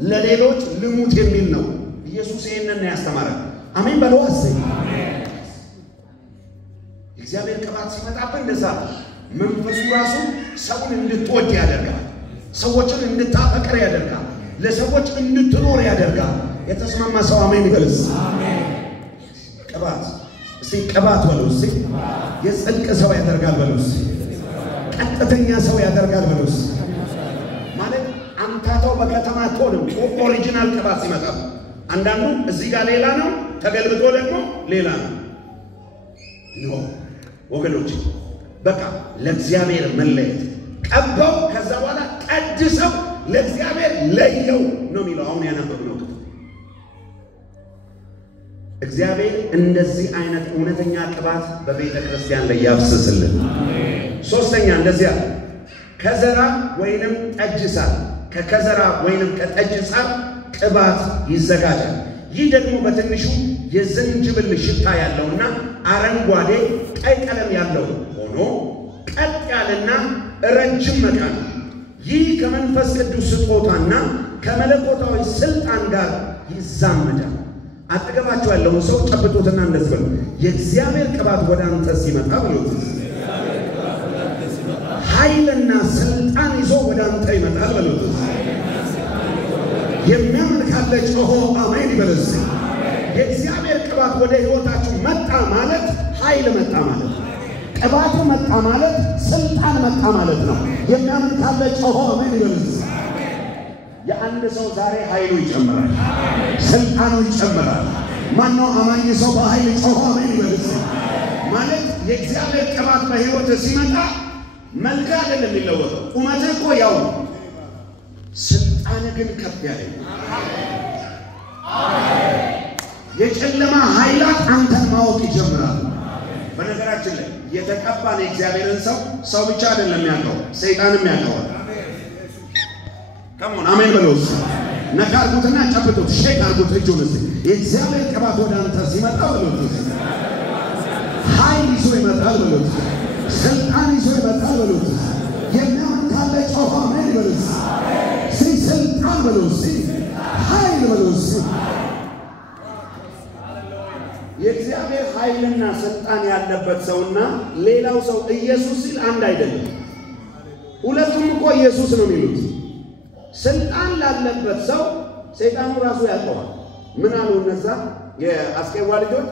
ለሌሎች ልሙት የሚል ነው። ኢየሱስ ይሄንን ነው ያስተማረን። አሜን በለው። አሰይ እግዚአብሔር ቅባት ሲመጣብን እንደዛ መንፈሱ ራሱ ሰውን እንድትወድ ያደርጋል። ሰዎችን እንድታፈቅር ያደርጋል። ለሰዎች እንድትኖር ያደርጋል። የተስማማ ሰው አሜን ይበልስ። አሜን። ቅባት እስቲ ቅባት በሉ። እስቲ የጽድቅ ሰው ያደርጋል በሉ። እስቲ ቀጥተኛ ሰው ያደርጋል በሉ። ማለት አምታታው በከተማ አትሆንም። ኦሪጂናል ቅባት ሲመጣ አንዳንዱ እዚህ ጋር ሌላ ነው፣ ተገልብጦ ደግሞ ሌላ ነው። ኖ ወገኖች፣ በቃ ለእግዚአብሔር መለየት ቀባው፣ ከዛ በኋላ ቀድሰው ለእግዚአብሔር ለየው ነው የሚለው። አሁን ያነበብነው እግዚአብሔር እንደዚህ አይነት እውነተኛ ቅባት በቤተ ክርስቲያን ላይ ያፍስስልን። ሶስተኛ እንደዚያ ከዘራ ወይንም ጠጅ ሳር ከከዘራ ወይንም ከጠጅ ሳር ቅባት ይዘጋጃል። ይህ ደግሞ በትንሹ የዝንጅብል ሽታ ያለውና አረንጓዴ ቀይ ቀለም ያለው ሆኖ ቀጥ ያለና ረጅም መቃን። ይህ ከመንፈስ ቅዱስ ስጦታና ከመለኮታዊ ስልጣን ጋር ይዛመዳል። አጠገባችሁ ያለውን ሰው ጨብጡትና እንደዚህ በሉ፣ የእግዚአብሔር ቅባት ወደ አንተ ሲመጣ ብሉት፣ ኃይልና ስልጣን ይዞ ወደ አንተ ይመጣል በሉት። የሚያምን ካለ ጮሆ አሜን ይበል። የእግዚአብሔር ቅባት ወደ ሕይወታችሁ መጣ ማለት ኃይል መጣ ማለት ነው። ቅባቱ መጣ ማለት ስልጣን መጣ ማለት ነው። የሚያምን ካለ ጮሆ አሜን ይበል። የአንድ ሰው ዛሬ ኃይሉ ይጨምራል፣ ስልጣኑ ይጨምራል። ማነው አማኝ ሰው በኃይል ጮሆ አሜን ይበል ማለት? የእግዚአብሔር ቅባት በሕይወት ሲመጣ መልክ አይደለም የሚለወጠው። ቁመት እኮ ያው ስልጣን ግን ከፍ ያለ የጨለማ ኃይላት አንተን ማወቅ ይጀምራሉ። በነገራችን ላይ የተቀባን የእግዚአብሔርን ሰው ብቻ አይደለም ያለው፣ ሰይጣንም ያውቀዋል። ከሞን አሜን በሉስ። ነካ አድርጉትና ጨብጡት፣ ሼክ አድርጉት እጁን። የእግዚአብሔር ቅባት ወደ አንተ ሲመጣ በሉት ኃይል ይዞ ይመጣል በሉት፣ ስልጣን ይዞ ይመጣል በሉት። የሚያምን ካለ ጮሆ አሜን በሉት። ስልጣን በሉት፣ ኃይል በሉት። የእግዚአብሔር ኃይልና ስልጣን ያለበት ሰውና ሌላው ሰው ኢየሱስ ሲል አንድ አይደለም። ሁለቱም እኮ ኢየሱስ ነው የሚሉት። ስልጣን ላለበት ሰው ሰይጣኑ ራሱ ያውቀዋል። ምን አሉ እነዛ የአስቄዋ ልጆች?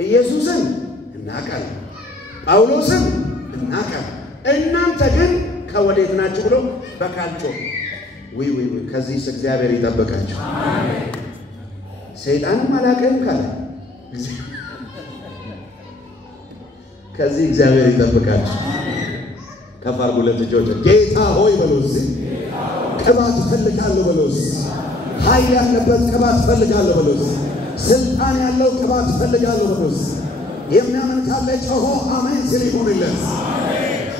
ኢየሱስን እናውቃለን፣ ጳውሎስን እናውቃለን፣ እናንተ ግን ከወዴት ናችሁ ብሎ በካልቾ ወይ ከዚህ እግዚአብሔር ይጠብቃችሁ። ሰይጣንም አላውቅም ካለ ከዚህ እግዚአብሔር ይጠብቃችሁ። ከፋር ሁለት እጆች ጌታ ሆይ በሉስ። ቅባት ፈልጋለሁ በሉስ። ኃይል ያለበት ቅባት ፈልጋለሁ በሉስ። ስልጣን ያለው ቅባት ፈልጋለሁ በሉስ። የሚያምን ካለ ጮሆ አሜን ሲል ይሁንለት።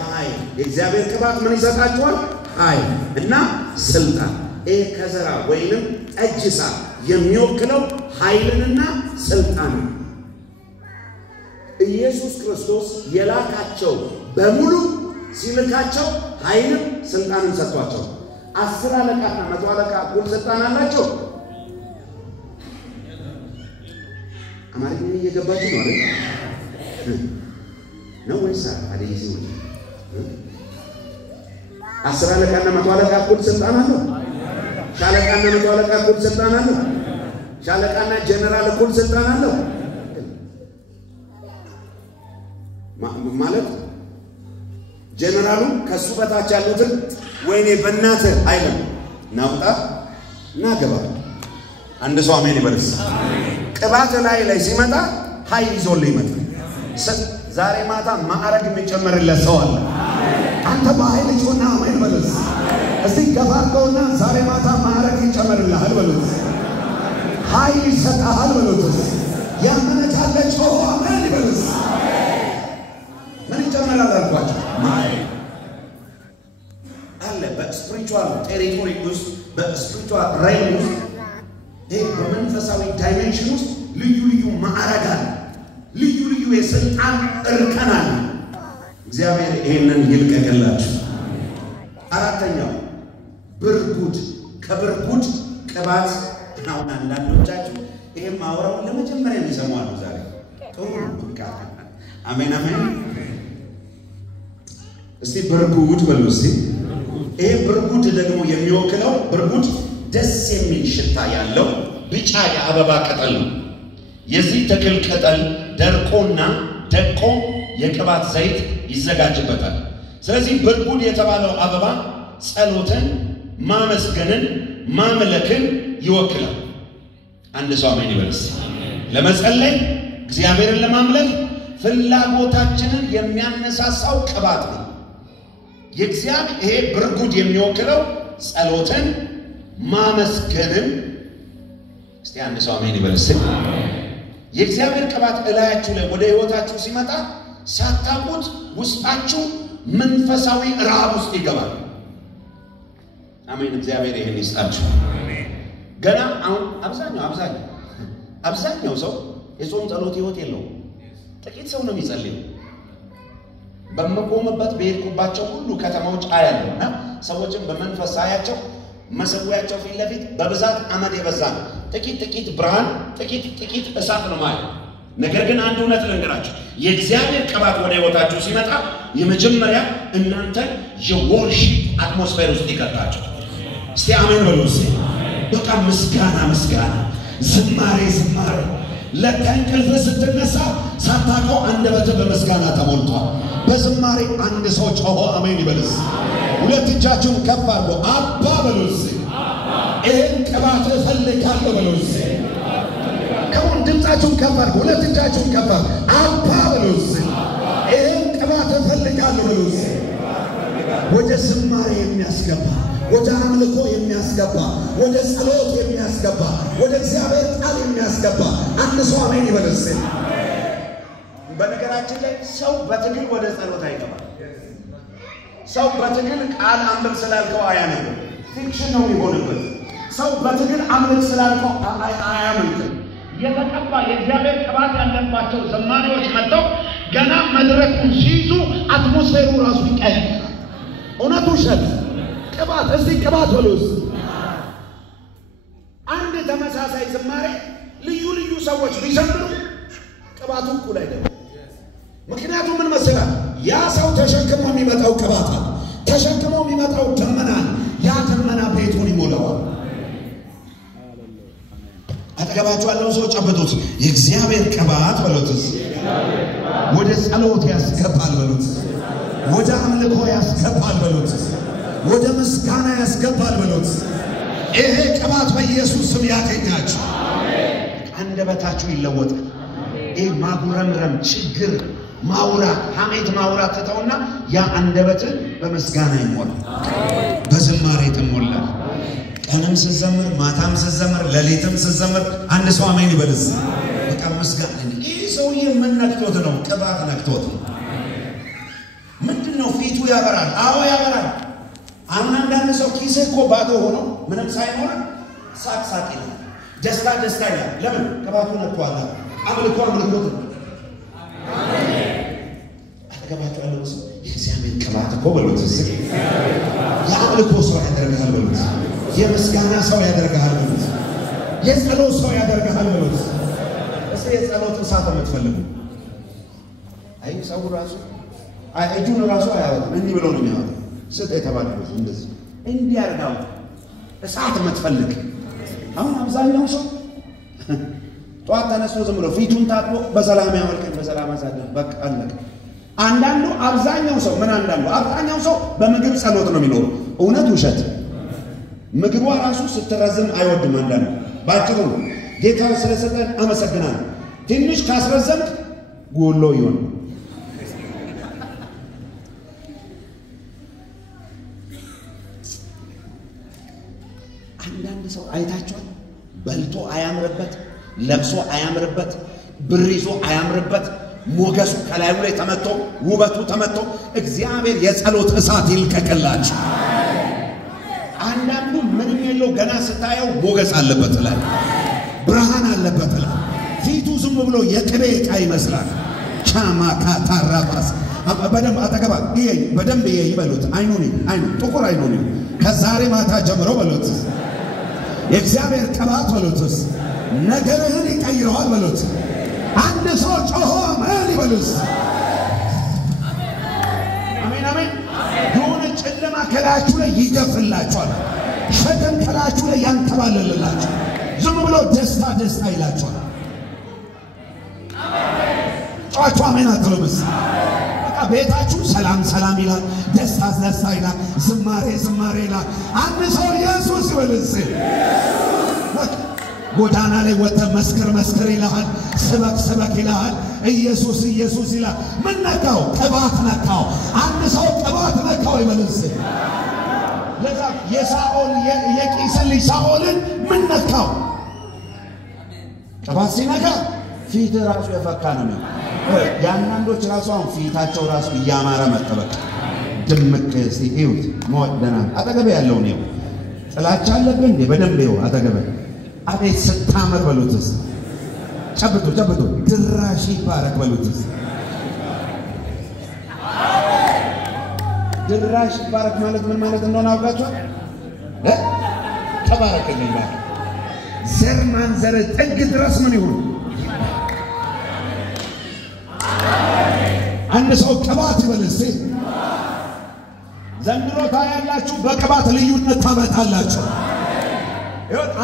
ኃይል የእግዚአብሔር ቅባት ምን ይሰጣችኋል? ኃይል እና ስልጣን። ይሄ ከዘራ ወይንም ጠጅሳ የሚወክለው ኃይልንና ስልጣን። ኢየሱስ ክርስቶስ የላካቸው በሙሉ ሲልካቸው ኃይልን ስልጣንን ሰጥቷቸው 10 አለቃና 100 አለቃ ሁሉ ስልጣን አላቸው። አማርኛ እየገባችሁ ነው አይደል? ነው ወይስ አዲስ ነው? 10 አለቃና 100 አለቃ ሁሉ ስልጣን አለው። ሻለቃና 100 አለቃ ሁሉ ስልጣን አለው። ሻለቃና ጀነራል ሁሉ ስልጣን አለው ማለት ጀነራሉ ከሱ በታች ያሉትን ወይኔ በእናተ አይለም ናውጣ ናገባ። አንድ ሰው አሜን ይበልስ። ቅባት ላይ ሲመጣ ኃይል ይዞልህ ይመጣል። ዛሬ ማታ ማዕረግ የሚጨመርለት ሰው አለ። አንተ በኃይል ጮና አሜን በልስ። እስቲ ገባርገውና ዛሬ ማታ ማዕረግ ይጨመርልሃል በሉት። ኃይል ይሰጣል በሉት። ያመነ ካለ ጮሆ አሜን ይበልስ። ምን ይጨመራል አልኳቸው? አለ በስፒሪቹዋል ቴሪቶሪ ውስጥ በስፒሪቹዋል ሬልም ውስጥ በመንፈሳዊ ዳይሜንሽን ውስጥ ልዩ ልዩ ማዕረግ አለ። ልዩ ልዩ የስልጣን እርከን አለ። እግዚአብሔር ይሄንን ይልቀቅላችሁ። አራተኛው ብርጉድ። ከብርጉድ ቅባት ነው። አንዳንዶቻችሁ ይሄም አውራው ለመጀመሪያ የሚሰማው ዛሬ ጥሩ ነው። አሜን አሜን። እስቲ ብርጉድ በሉ እስቲ። ይሄ ብርጉድ ደግሞ የሚወክለው ብርጉድ ደስ የሚል ሽታ ያለው ቢጫ የአበባ ቅጠል ነው። የዚህ ተክል ቅጠል ደርቆና ደቆ የቅባት ዘይት ይዘጋጅበታል። ስለዚህ ብርጉድ የተባለው አበባ ጸሎትን፣ ማመስገንን፣ ማምለክን ይወክላል። አንድ ሰው አሜን ይበልስ። ለመጸለይ እግዚአብሔርን ለማምለክ ፍላጎታችንን የሚያነሳሳው ቅባት ነው። የእግዚአብሔር ይሄ ብርጉድ የሚወክለው ጸሎትን፣ ማመስገንን። እስቲ አንድ ሰው አሜን ይበልስ። የእግዚአብሔር ቅባት እላያችሁ ላይ ወደ ህይወታችሁ ሲመጣ ሳታውቁት ውስጣችሁ መንፈሳዊ ረሃብ ውስጥ ይገባል። አሜን። እግዚአብሔር ይሄን ይስጣችሁ። ገና አሁን አብዛኛው ሰው የጾም ጸሎት ህይወት የለውም። ጥቂት ሰው ነው የሚጸልየው። በመቆምበት በሄድኩባቸው ሁሉ ከተማዎች አያለውና ሰዎችን በመንፈስ ሳያቸው መሰዊያቸው ፊት ለፊት በብዛት አመድ የበዛ ነው። ጥቂት ብርሃን፣ ጥቂት እሳት ነው ማለት። ነገር ግን አንድ እውነት ልንገራችሁ፣ የእግዚአብሔር ቅባት ወደ ህይወታችሁ ሲመጣ የመጀመሪያ እናንተ የወርሺፕ አትሞስፌር ውስጥ ይከታችሁ። እስቲ አሜን በሉ። እስቲ በቃ ምስጋና፣ ዝማሬ ለከንቅልፍ ስትነሳ ሳታውቀው አንደበትህ በምስጋና ተሞልቷል። በዝማሬ አንድ ሰው ጮሆ አሜን ይበልስ። ሁለት እጃችሁን ከፍ አድርጎ አባ በሉስ። ይህን ቅባት እፈልጋለሁ በሉስ። ከሁን ድምፃችሁን ከፍ አድርጎ ሁለት እጃችሁን ከፍ አድርጎ አባ በሉስ። ይህን ቅባት እፈልጋለሁ በሉስ። ወደ ዝማሬ የሚያስገባ ወደ አምልኮ የሚያስገባ ወደ ጸሎት የሚያስገባ ወደ እግዚአብሔር ቃል የሚያስገባ አንድ ሰው አሜን ይበልስ። በነገራችን ላይ ሰው በትግል ወደ ጸሎት አይገባም። ሰው በትግል ቃል አምልክ ስላልከው አያምንም፣ ፊክሽን ነው የሚሆንበት። ሰው በትግል አምልክ ስላልከው አያምንም። የተቀባ የእግዚአብሔር ቅባት ያለባቸው ዘማሪዎች መጥተው ገና መድረኩን ሲይዙ አትሞስፌሩ ራሱ ይቀየራል። እውነቱ ሸት ቅባት እዚህ ቅባት በሉስ። አንድ ተመሳሳይ ዝማሬ ልዩ ልዩ ሰዎች ቢዘምሩ ቅባቱ እኩል አይደለም። ምክንያቱም ምን መሰለህ? ያ ሰው ተሸክሞ የሚመጣው ቅባት ተሸክሞ የሚመጣው ደመና፣ ያ ደመና ቤቱን ይሞላዋል። አጠገባችሁ ያለውን ሰው ጨብጡት። የእግዚአብሔር ቅባት በሉት ወደ ጸሎት ያስገባል በሉት። ወደ አምልኮ ያስገባል በሉት። ወደ ምስጋና ያስገባል በሉት። ይሄ ቅባት በኢየሱስ ስም ያገኛችሁ። አንደበታችሁ ይለወጣል። ይሄ ማጉረምረም፣ ችግር ማውራት፣ ሐሜት ማውራት ተተውና ያ አንደበት በምስጋና ይሞላል፣ በዝማሬ ይሞላል። ቀንም ስትዘምር፣ ማታም ስትዘምር፣ ሌሊትም ስትዘምር አንድ ሰው አሜን ይበልስ። በቃ ምስጋና። ይሄ ሰውዬ ምን ነክቶት ነው? ቅባት ነክቶት ነው። ምንድነው? ፊቱ ያበራል። አዎ ያበራል። አሁን አንዳንድ ሰው ኪስ እኮ ባዶ ሆኖ ምንም ሳይኖር ሳቅ ሳቅ ይላል፣ ደስታ ደስታ ይላል። ለምን? ቅባቱ ነክቷል። አምልኮ አምልኮት ነው። አጠገባችሁ ያለው ሰው የእግዚአብሔር ቅባት እኮ በሉት። የአምልኮ ሰው ያደርግሃል በሉት። የምስጋና ሰው ያደርግሃል በሉት። የጸሎት ሰው ያደርግሃል በሉት። እስቲ የጸሎት እሳት የምትፈልጉ አይ ሰው ራሱ እጁን ራሱ አያወጣም፣ እንዲህ ብሎ ነው የሚያወጣው። ስጥ የተባለው እንደዚህ እንዲህ ያርጋው እሳት የምትፈልግ አሁን አብዛኛው ሰው ጧት ተነስቶ ዝም ብሎ ፊቱን ታጥቦ በሰላም ያወልቀን በሰላም አሳደር በቃ አለቀ። አንዳንዱ አብዛኛው ሰው አብዛኛው ሰው በምግብ ጸሎት ነው የሚኖረው። እውነት ውሸት? ምግቧ ራሱ ስትረዝም አይወድም። አንዳንዱ ባጭሩ ነው። ጌታ ስለሰጠን አመሰግናለሁ። ትንሽ ካስረዘምክ ጎሎ ይሆን። አንዳንድ ሰው አይታችኋል? በልቶ አያምርበት፣ ለብሶ አያምርበት፣ ብር ይዞ አያምርበት፣ ሞገሱ ከላዩ ላይ ተመቶ ውበቱ ተመቶ። እግዚአብሔር የጸሎት እሳት ይልቀቅላችሁ። አንዳንዱ ምንም የለው ገና ስታየው ሞገስ አለበት ላይ ብርሃን አለበት ላይ ፊቱ ዝም ብሎ የቅቤ ዕቃ ይመስላል። ቻማ ካታራባስ በደንብ አጠገባ በደንብ ይበሉት። አይኑን ጥቁር አይኑን ከዛሬ ማታ ጀምሮ በሉት የእግዚአብሔር ቅባት በሉት ነገርህን ይቀይረዋል በሉት። አንድ ሰው ጮሆ አሜን ይበሉት። አሜን አሜን። የሆነ ጨለማ ከላያችሁ ላይ ይገፍላችኋል። ሸክም ከላያችሁ ላይ ያንከባልልላችኋል። ዝም ብሎ ደስታ ደስታ ይላችኋል። ጮኻችሁ አሜን አትሉምስ? በቃ ቤታችሁ ሰላም ሰላም ይላል፣ ደስታ ደስታ ይላል፣ ዝማሬ ዝማሬ ይላል። አንድ ሰው ኢየሱስ ይበልስ። ጎዳና ላይ ወጥተህ መስክር ይልሃል፣ ስበክ ይልሃል፣ ኢየሱስ ኢየሱስ ይላል። ምን ነካው? ቅባት ነካው። አንድ ሰው ቅባት ነካው ይበልስ። ለዛ የሳኦል የቂስ ልጅ ሳኦልን ምን ነካው? ቅባት ሲነካ ፊት ራሱ የፈካ ነው። ያንዳንዶች ራሱ አሁን ፊታቸው ራሱ እያማረ መጠበቅ ድምቅ ሲዩት ሞደና አጠገቤ ያለውን ነው። ጥላቻ አለብህ እንዴ? በደንብ ይው አጠገቤ አቤት ስታምር በሉትስ። ጨብጡ ድራሽ ይባረክ በሉትስ። ድራሽ ይባረክ ማለት ምን ማለት እንደሆነ አውቃችኋል? ተባረክልኝ ማለት ዘር ማንዘር ጥግ ድረስ ምን ይሁን። አንድ ሰው ቅባት ይበልስ። ዘንድሮ ታያላችሁ፣ በቅባት ልዩነት ታመጣላችሁ።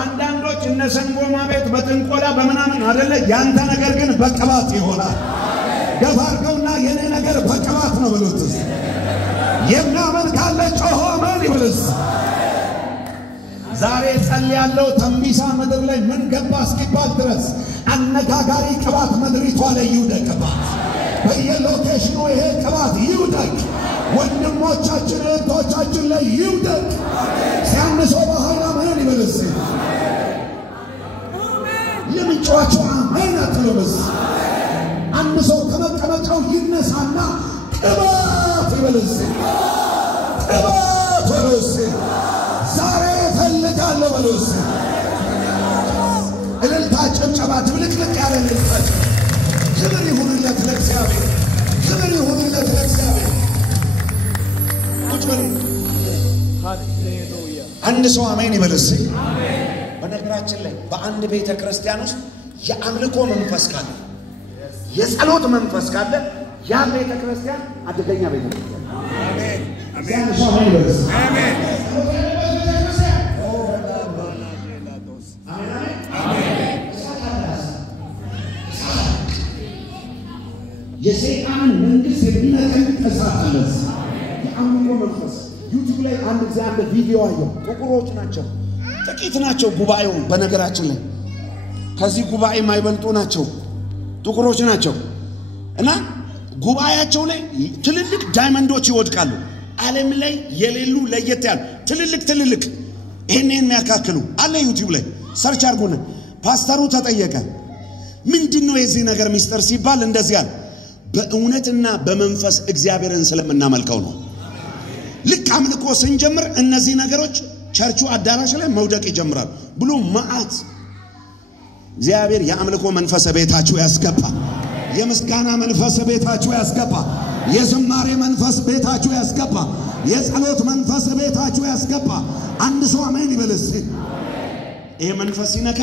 አንዳንዶች እነ ሰንጎማ ቤት በጥንቆላ በመናምን አይደለ ያንተ ነገር ግን በቅባት ይሆናል ገባርገውና የኔ ነገር በቅባት ነው ብሉት የሚያምን ካለ ጮሆ አሜን ይበልስ ዛሬ ጸልያለሁ ተንቢሳ ምድር ላይ ምን ገባ እስኪባል ድረስ አነጋጋሪ ቅባት ምድሪቷ ላይ ይውደቅባት በየሎኬሽኑ ይሄ ቅባት ይውደቅ ወንድሞቻችን እህቶቻችን ላይ ይውደቅ ሲያንሰው በኃይል አሜን ይበልስ የምንጮኻቸው አሜን አትሉምስ አንድ ሰው ከመቀመጫው ይነሳና ቅባት ይበልስ ቅባት ይበልስ ዛሬ እፈልጋለሁ በሉስ እልልታ ጭብጨባ ድብልቅልቅ ያለ እልልታ ክብር ይሁንለት ለእግዚአብሔር ክብር ይሁንለት ለእግዚአብሔር ቁጭ በሉ ሃሌሉያ አንድ ሰው አሜን ይበልስ አሜን በነገራችን ላይ በአንድ ቤተ ክርስቲያን ውስጥ የአምልኮ መንፈስ ካለ የጸሎት መንፈስ ካለ ያ ቤተ ክርስቲያን አደገኛ ቤተ ክርስቲያን አሜን አሜን ሰው አሜን ይበልስ አሜን የሰይጣን መንግስት የሚነቀል ተሳተለስ የአምልኮ መንፈስ ዩቲዩብ ላይ አንድ ጊዜ አንድ ቪዲዮ አየሁ ጥቁሮች ናቸው ጥቂት ናቸው ጉባኤው በነገራችን ላይ ከዚህ ጉባኤ ማይበልጡ ናቸው ጥቁሮች ናቸው እና ጉባኤያቸው ላይ ትልልቅ ዳይመንዶች ይወድቃሉ ዓለም ላይ የሌሉ ለየት ያሉ ትልልቅ ይሄንን የሚያካክሉ አለ ዩቲዩብ ላይ ሰርች አድርጉና ፓስተሩ ተጠየቀ ምንድነው የዚህ ነገር ሚስጥር ሲባል እንደዚህ አለ በእውነትና በመንፈስ እግዚአብሔርን ስለምናመልከው ነው ልክ አምልኮ ስንጀምር እነዚህ ነገሮች ቸርቹ አዳራሽ ላይ መውደቅ ይጀምራል ብሎ ማአት እግዚአብሔር የአምልኮ መንፈስ ቤታችሁ ያስገባ የምስጋና መንፈስ ቤታችሁ ያስገባ የዝማሬ መንፈስ ቤታችሁ ያስገባ የጸሎት መንፈስ ቤታችሁ ያስገባ አንድ ሰው አሜን ይበልስ ይሄ መንፈስ ሲነካ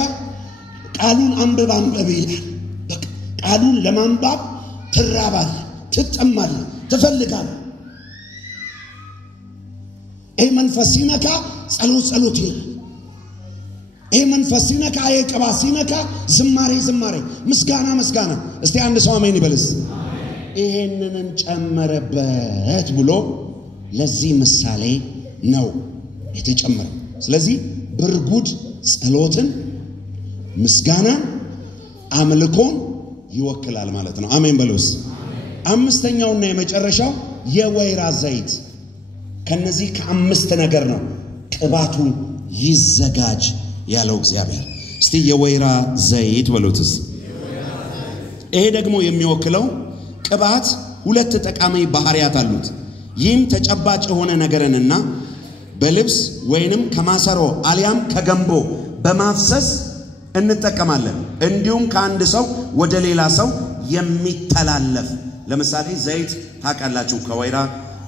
ቃሉን አንብብ ይላል በቃ ቃሉን ለማንበብ ትራባል ትጠማል ትፈልጋል ይሄ መንፈስ ሲነካ ጸሎት ይላል ይሄ መንፈስ ሲነካ የቅባት ሲነካ ዝማሬ ምስጋና እስቲ አንድ ሰው አሜን ይበልስ ይሄንን ጨመረበት ብሎ ለዚህ ምሳሌ ነው የተጨመረው ስለዚህ ብርጉድ ጸሎትን ምስጋና አምልኮን ይወክላል ማለት ነው አሜን በሉስ አምስተኛውና የመጨረሻው የወይራ ዘይት ከነዚህ ከአምስት ነገር ነው ቅባቱ ይዘጋጅ ያለው እግዚአብሔር እስቲ የወይራ ዘይት በሉትስ ይሄ ደግሞ የሚወክለው ቅባት ሁለት ጠቃሚ ባህሪያት አሉት ይህም ተጨባጭ የሆነ ነገርንና በልብስ ወይንም ከማሰሮ አሊያም ከገንቦ በማፍሰስ እንጠቀማለን እንዲሁም ከአንድ ሰው ወደ ሌላ ሰው የሚተላለፍ ለምሳሌ ዘይት ታቃላችሁ ከወይራ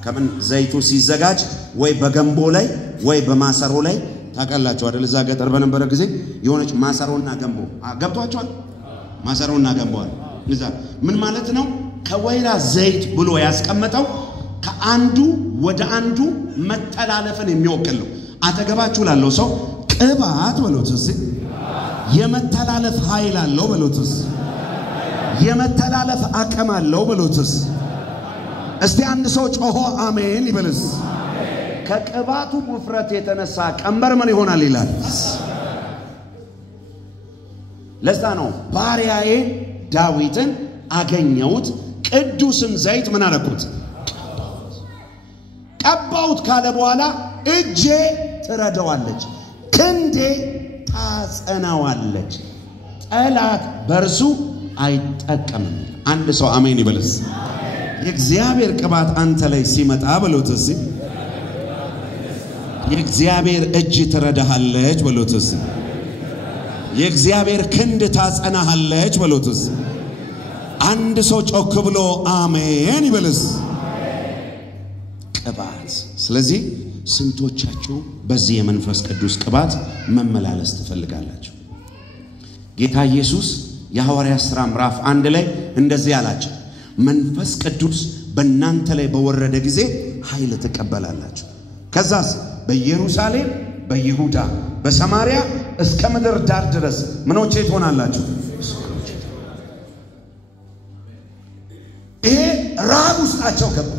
ከምን ዘይቱ ሲዘጋጅ ወይ በገንቦ ላይ ወይ በማሰሮ ላይ ታቃላችሁ አይደል እዛ ገጠር በነበረ ጊዜ የሆነች ማሰሮና ገንቦ ገብቷቸዋል ማሰሮና ገንቦ እዛ ምን ማለት ነው ከወይራ ዘይት ብሎ ያስቀመጠው ከአንዱ ወደ አንዱ መተላለፍን የሚወክል ነው አጠገባችሁ ላለው ሰው ቅባት በሉትስ የመተላለፍ ኃይል አለው በሉትስ የመተላለፍ አቅም አለው በሉትስ እስቲ አንድ ሰው ጮሆ አሜን ይበልስ ከቅባቱ ውፍረት የተነሳ ቀንበር ምን ይሆናል ይላል ለዛ ነው ባሪያዬ ዳዊትን አገኘሁት ቅዱስም ዘይት ምን አረኩት ቀባውት ካለ በኋላ እጄ ትረዳዋለች ክንዴ ታጸናዋለች ጠላት በርሱ አይጠቀምም አንድ ሰው አሜን ይበልስ የእግዚአብሔር ቅባት አንተ ላይ ሲመጣ በሉትስ የእግዚአብሔር እጅ ትረዳሃለች በሉትስ የእግዚአብሔር ክንድ ታጸናሃለች በሉትስ አንድ ሰው ጮክ ብሎ አሜን ይበልስ ቅባት ስለዚህ ስንቶቻችሁ በዚህ የመንፈስ ቅዱስ ቅባት መመላለስ ትፈልጋላችሁ ጌታ ኢየሱስ የሐዋርያት ሥራ ምዕራፍ 1 ላይ እንደዚህ ያላችሁ መንፈስ ቅዱስ በእናንተ ላይ በወረደ ጊዜ ኃይል ትቀበላላችሁ ከዛስ በኢየሩሳሌም በይሁዳ በሰማርያ እስከ ምድር ዳር ድረስ ምኖቼ ትሆናላችሁ። ይሄ ራብ ውስጣቸው ገባ፣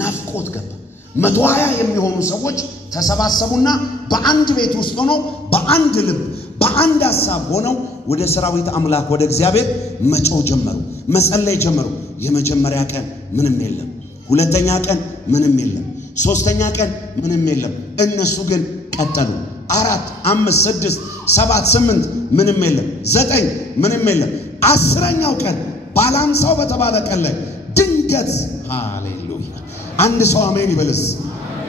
ናፍቆት ገባ። 120 የሚሆኑ ሰዎች ተሰባሰቡና በአንድ ቤት ውስጥ ሆነው በአንድ ልብ በአንድ ሐሳብ ሆነው ወደ ሰራዊት አምላክ ወደ እግዚአብሔር መጮህ ጀመሩ፣ መጸለይ ጀመሩ። የመጀመሪያ ቀን ምንም የለም፣ ሁለተኛ ቀን ምንም የለም፣ ሶስተኛ ቀን ምንም የለም። እነሱ ግን ቀጠሉ። 4 5 6 7 8 ምንም የለም፣ 9 ምንም የለም። 10ኛው ቀን ባላንሳው በተባለ ቀን ላይ ድንገት ሃሌሉያ አንድ ሰው አሜን ይበልስ።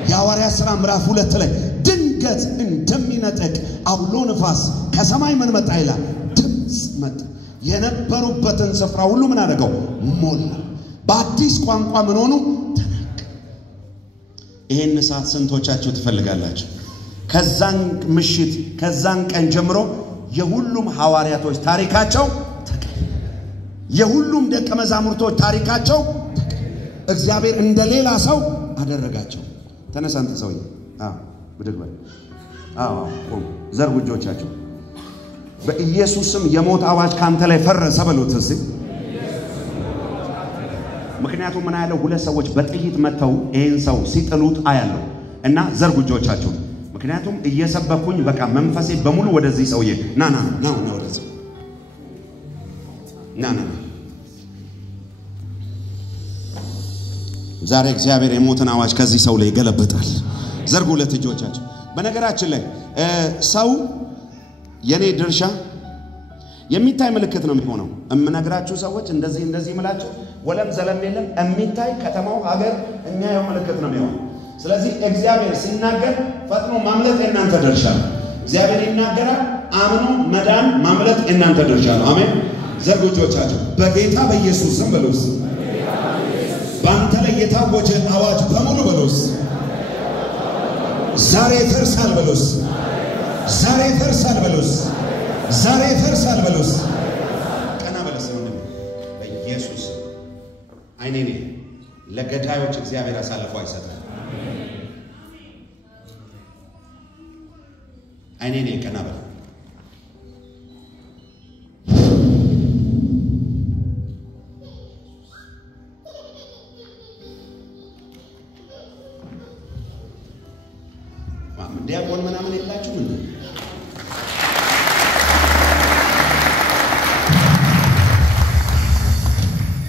የሐዋርያት ሥራ ምዕራፍ 2 ላይ ድንገት እንደሚነጥቅ አውሎ ነፋስ ከሰማይ ምን መጣ ይላል? ድምፅ መጣ። የነበሩበትን ስፍራ ሁሉ ምን አደረገው? ሞላ። በአዲስ ቋንቋ ምን ሆኑ? ተናገሩ። ይሄን ሰዓት ስንቶቻችሁ ትፈልጋላችሁ? ከዛን ምሽት ከዛን ቀን ጀምሮ የሁሉም ሐዋርያቶች ታሪካቸው ተቀየረ። የሁሉም ደቀ መዛሙርቶች ታሪካቸው እግዚአብሔር እንደሌላ ሰው አደረጋቸው። ተነሳ አንተ ሰውዬ፣ ብድግ በል። ቆም፣ ዘርጉ እጆቻችሁ። በኢየሱስም የሞት አዋጅ ካንተ ላይ ፈረሰ በሉት እስቲ። ምክንያቱም ምን ያለው 2 ሰዎች በጥይት መተው ይሄን ሰው ሲጥሉት አያለው እና ዘርጉ እጆቻችሁ። ምክንያቱም እየሰበኩኝ በቃ መንፈሴ በሙሉ ወደዚህ ሰውዬ ና ወደዚህ ና ዛሬ እግዚአብሔር የሞትን አዋጅ ከዚህ ሰው ላይ ይገለብጣል። ዘርጉ 2 እጆቻችሁ። በነገራችን ላይ ሰው የኔ ድርሻ የሚታይ ምልክት ነው የሚሆነው። እምነግራችሁ ሰዎች እንደዚህ ምላችሁ ወለም ዘለም የለም። የሚታይ ከተማው ሀገር የሚያየው ምልክት ነው የሚሆነው። ስለዚህ እግዚአብሔር ሲናገር ፈጥኖ ማምለጥ የእናንተ ድርሻ ነው። እግዚአብሔር ይናገራል፣ አምኖ መዳን ማምለጥ የእናንተ ድርሻ ነው። አሜን። ዘርጉ እጆቻችሁ። በጌታ በኢየሱስ ስም በሉስ። በአንተ ላይ የታወጀ አዋጅ በሙሉ በሉስ ዛሬ ፈርሳል በሉስ። ዛሬ ፈርሳል በሉስ። ዛሬ ፈርሳል በሉስ። ቀና በለስ ወንድም በኢየሱስ አይኔ ለገዳዮች እግዚአብሔር አሳልፎ አይሰጥም። አይኔ ቀና በለ። ዲያቆን ምናምን የላችሁ ምን?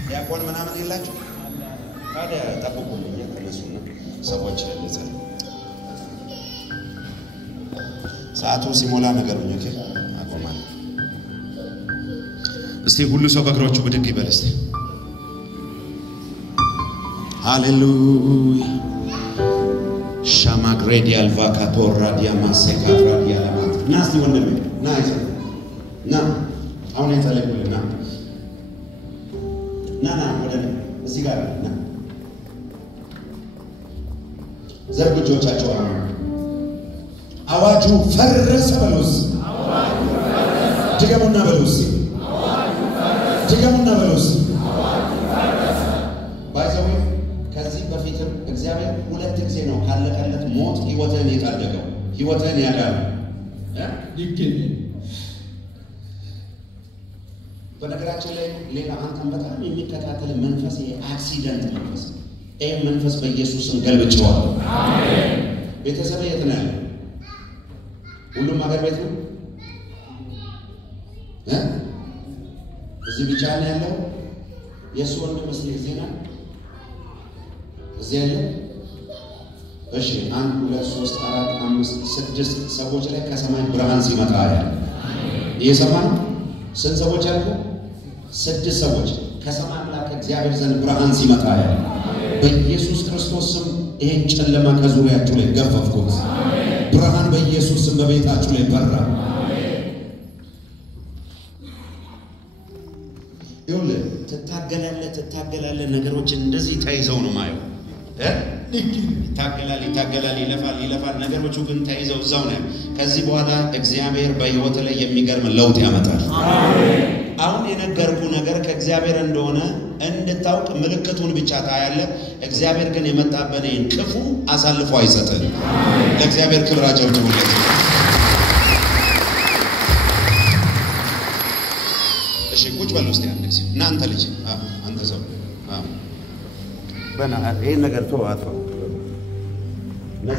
ዲያቆን ምናምን የላችሁ? ታዲያ ጠብቁ እየተነሱና ሰዎች ለዘለ ሰዓቱ ሲሞላ ነገሩኝ። ኦኬ አቆማለሁ። እስቲ ሁሉ ሰው በእግሮቹ ብድግ ይበል እስቲ። ሃሌሉያ ሻማግሬዲ አልቫካቶራ ዲያማሴካ ፍራዲያ ለማት ናስቲ ወንድሜ ና አሁን የተለየና ና ወደ እዚህ ጋር ና ዘርጉ እጆቻችሁ። አዋጁ ፈረሰ በሉስ። ድገሙና በሉስ። ድገሙና በሉስ። ባይዘው ከዚህ በፊትም እግዚአብሔር 2 ጊዜ ነው ካለቀለት ሞት ህይወትን የታደገው። ህይወትን ያዳነው በነገራችን ላይ ሌላ አንተም በጣም የሚከታተል መንፈስ የአክሲደንት መንፈስ ይሄ መንፈስ በኢየሱስም ገልብጬዋለሁ። አሜን። ቤተሰብ የት ነው ያለው? ሁሉም አገር ቤት ነው? እዚህ ብቻ ነው ያለው? የሱ ወንድም እስኪ ዜና እዚህ ያለ? እሺ 1 2 3 4 5 6 ሰዎች ላይ ከሰማይ ብርሃን ሲመጣ ያለ እየሰማን ስንት ሰዎች አሉ? 6 ሰዎች ከሰማይ አምላክ እግዚአብሔር ዘንድ ብርሃን ሲመጣ ያለ በኢየሱስ ክርስቶስ ስም ይሄን ጨለማ ከዙሪያችሁ ላይ ገፈፍኩት። ብርሃን በኢየሱስ ስም በቤታችሁ ላይ በራ። ይኸውልህ ትታገላለህ ነገሮችን እንደዚህ ተይዘው ነው ማየው። ይታገላል ይለፋል ነገሮቹ ግን ተይዘው እዛው ነው። ከዚህ በኋላ እግዚአብሔር በህይወት ላይ የሚገርም ለውጥ ያመጣል። አሜን። አሁን የነገርኩ ነገር ከእግዚአብሔር እንደሆነ እንድታውቅ ምልክቱን ብቻ ታያለህ። እግዚአብሔር ግን የመጣበንን ክፉ አሳልፎ አይሰጥም። ለእግዚአብሔር ክብር አጨብጭቡለት። እሺ ቁጭ በል ውስጥ ያለ እናንተ ልጅ አንተ ሰው በና ይሄን ነገር ተው አጥፋ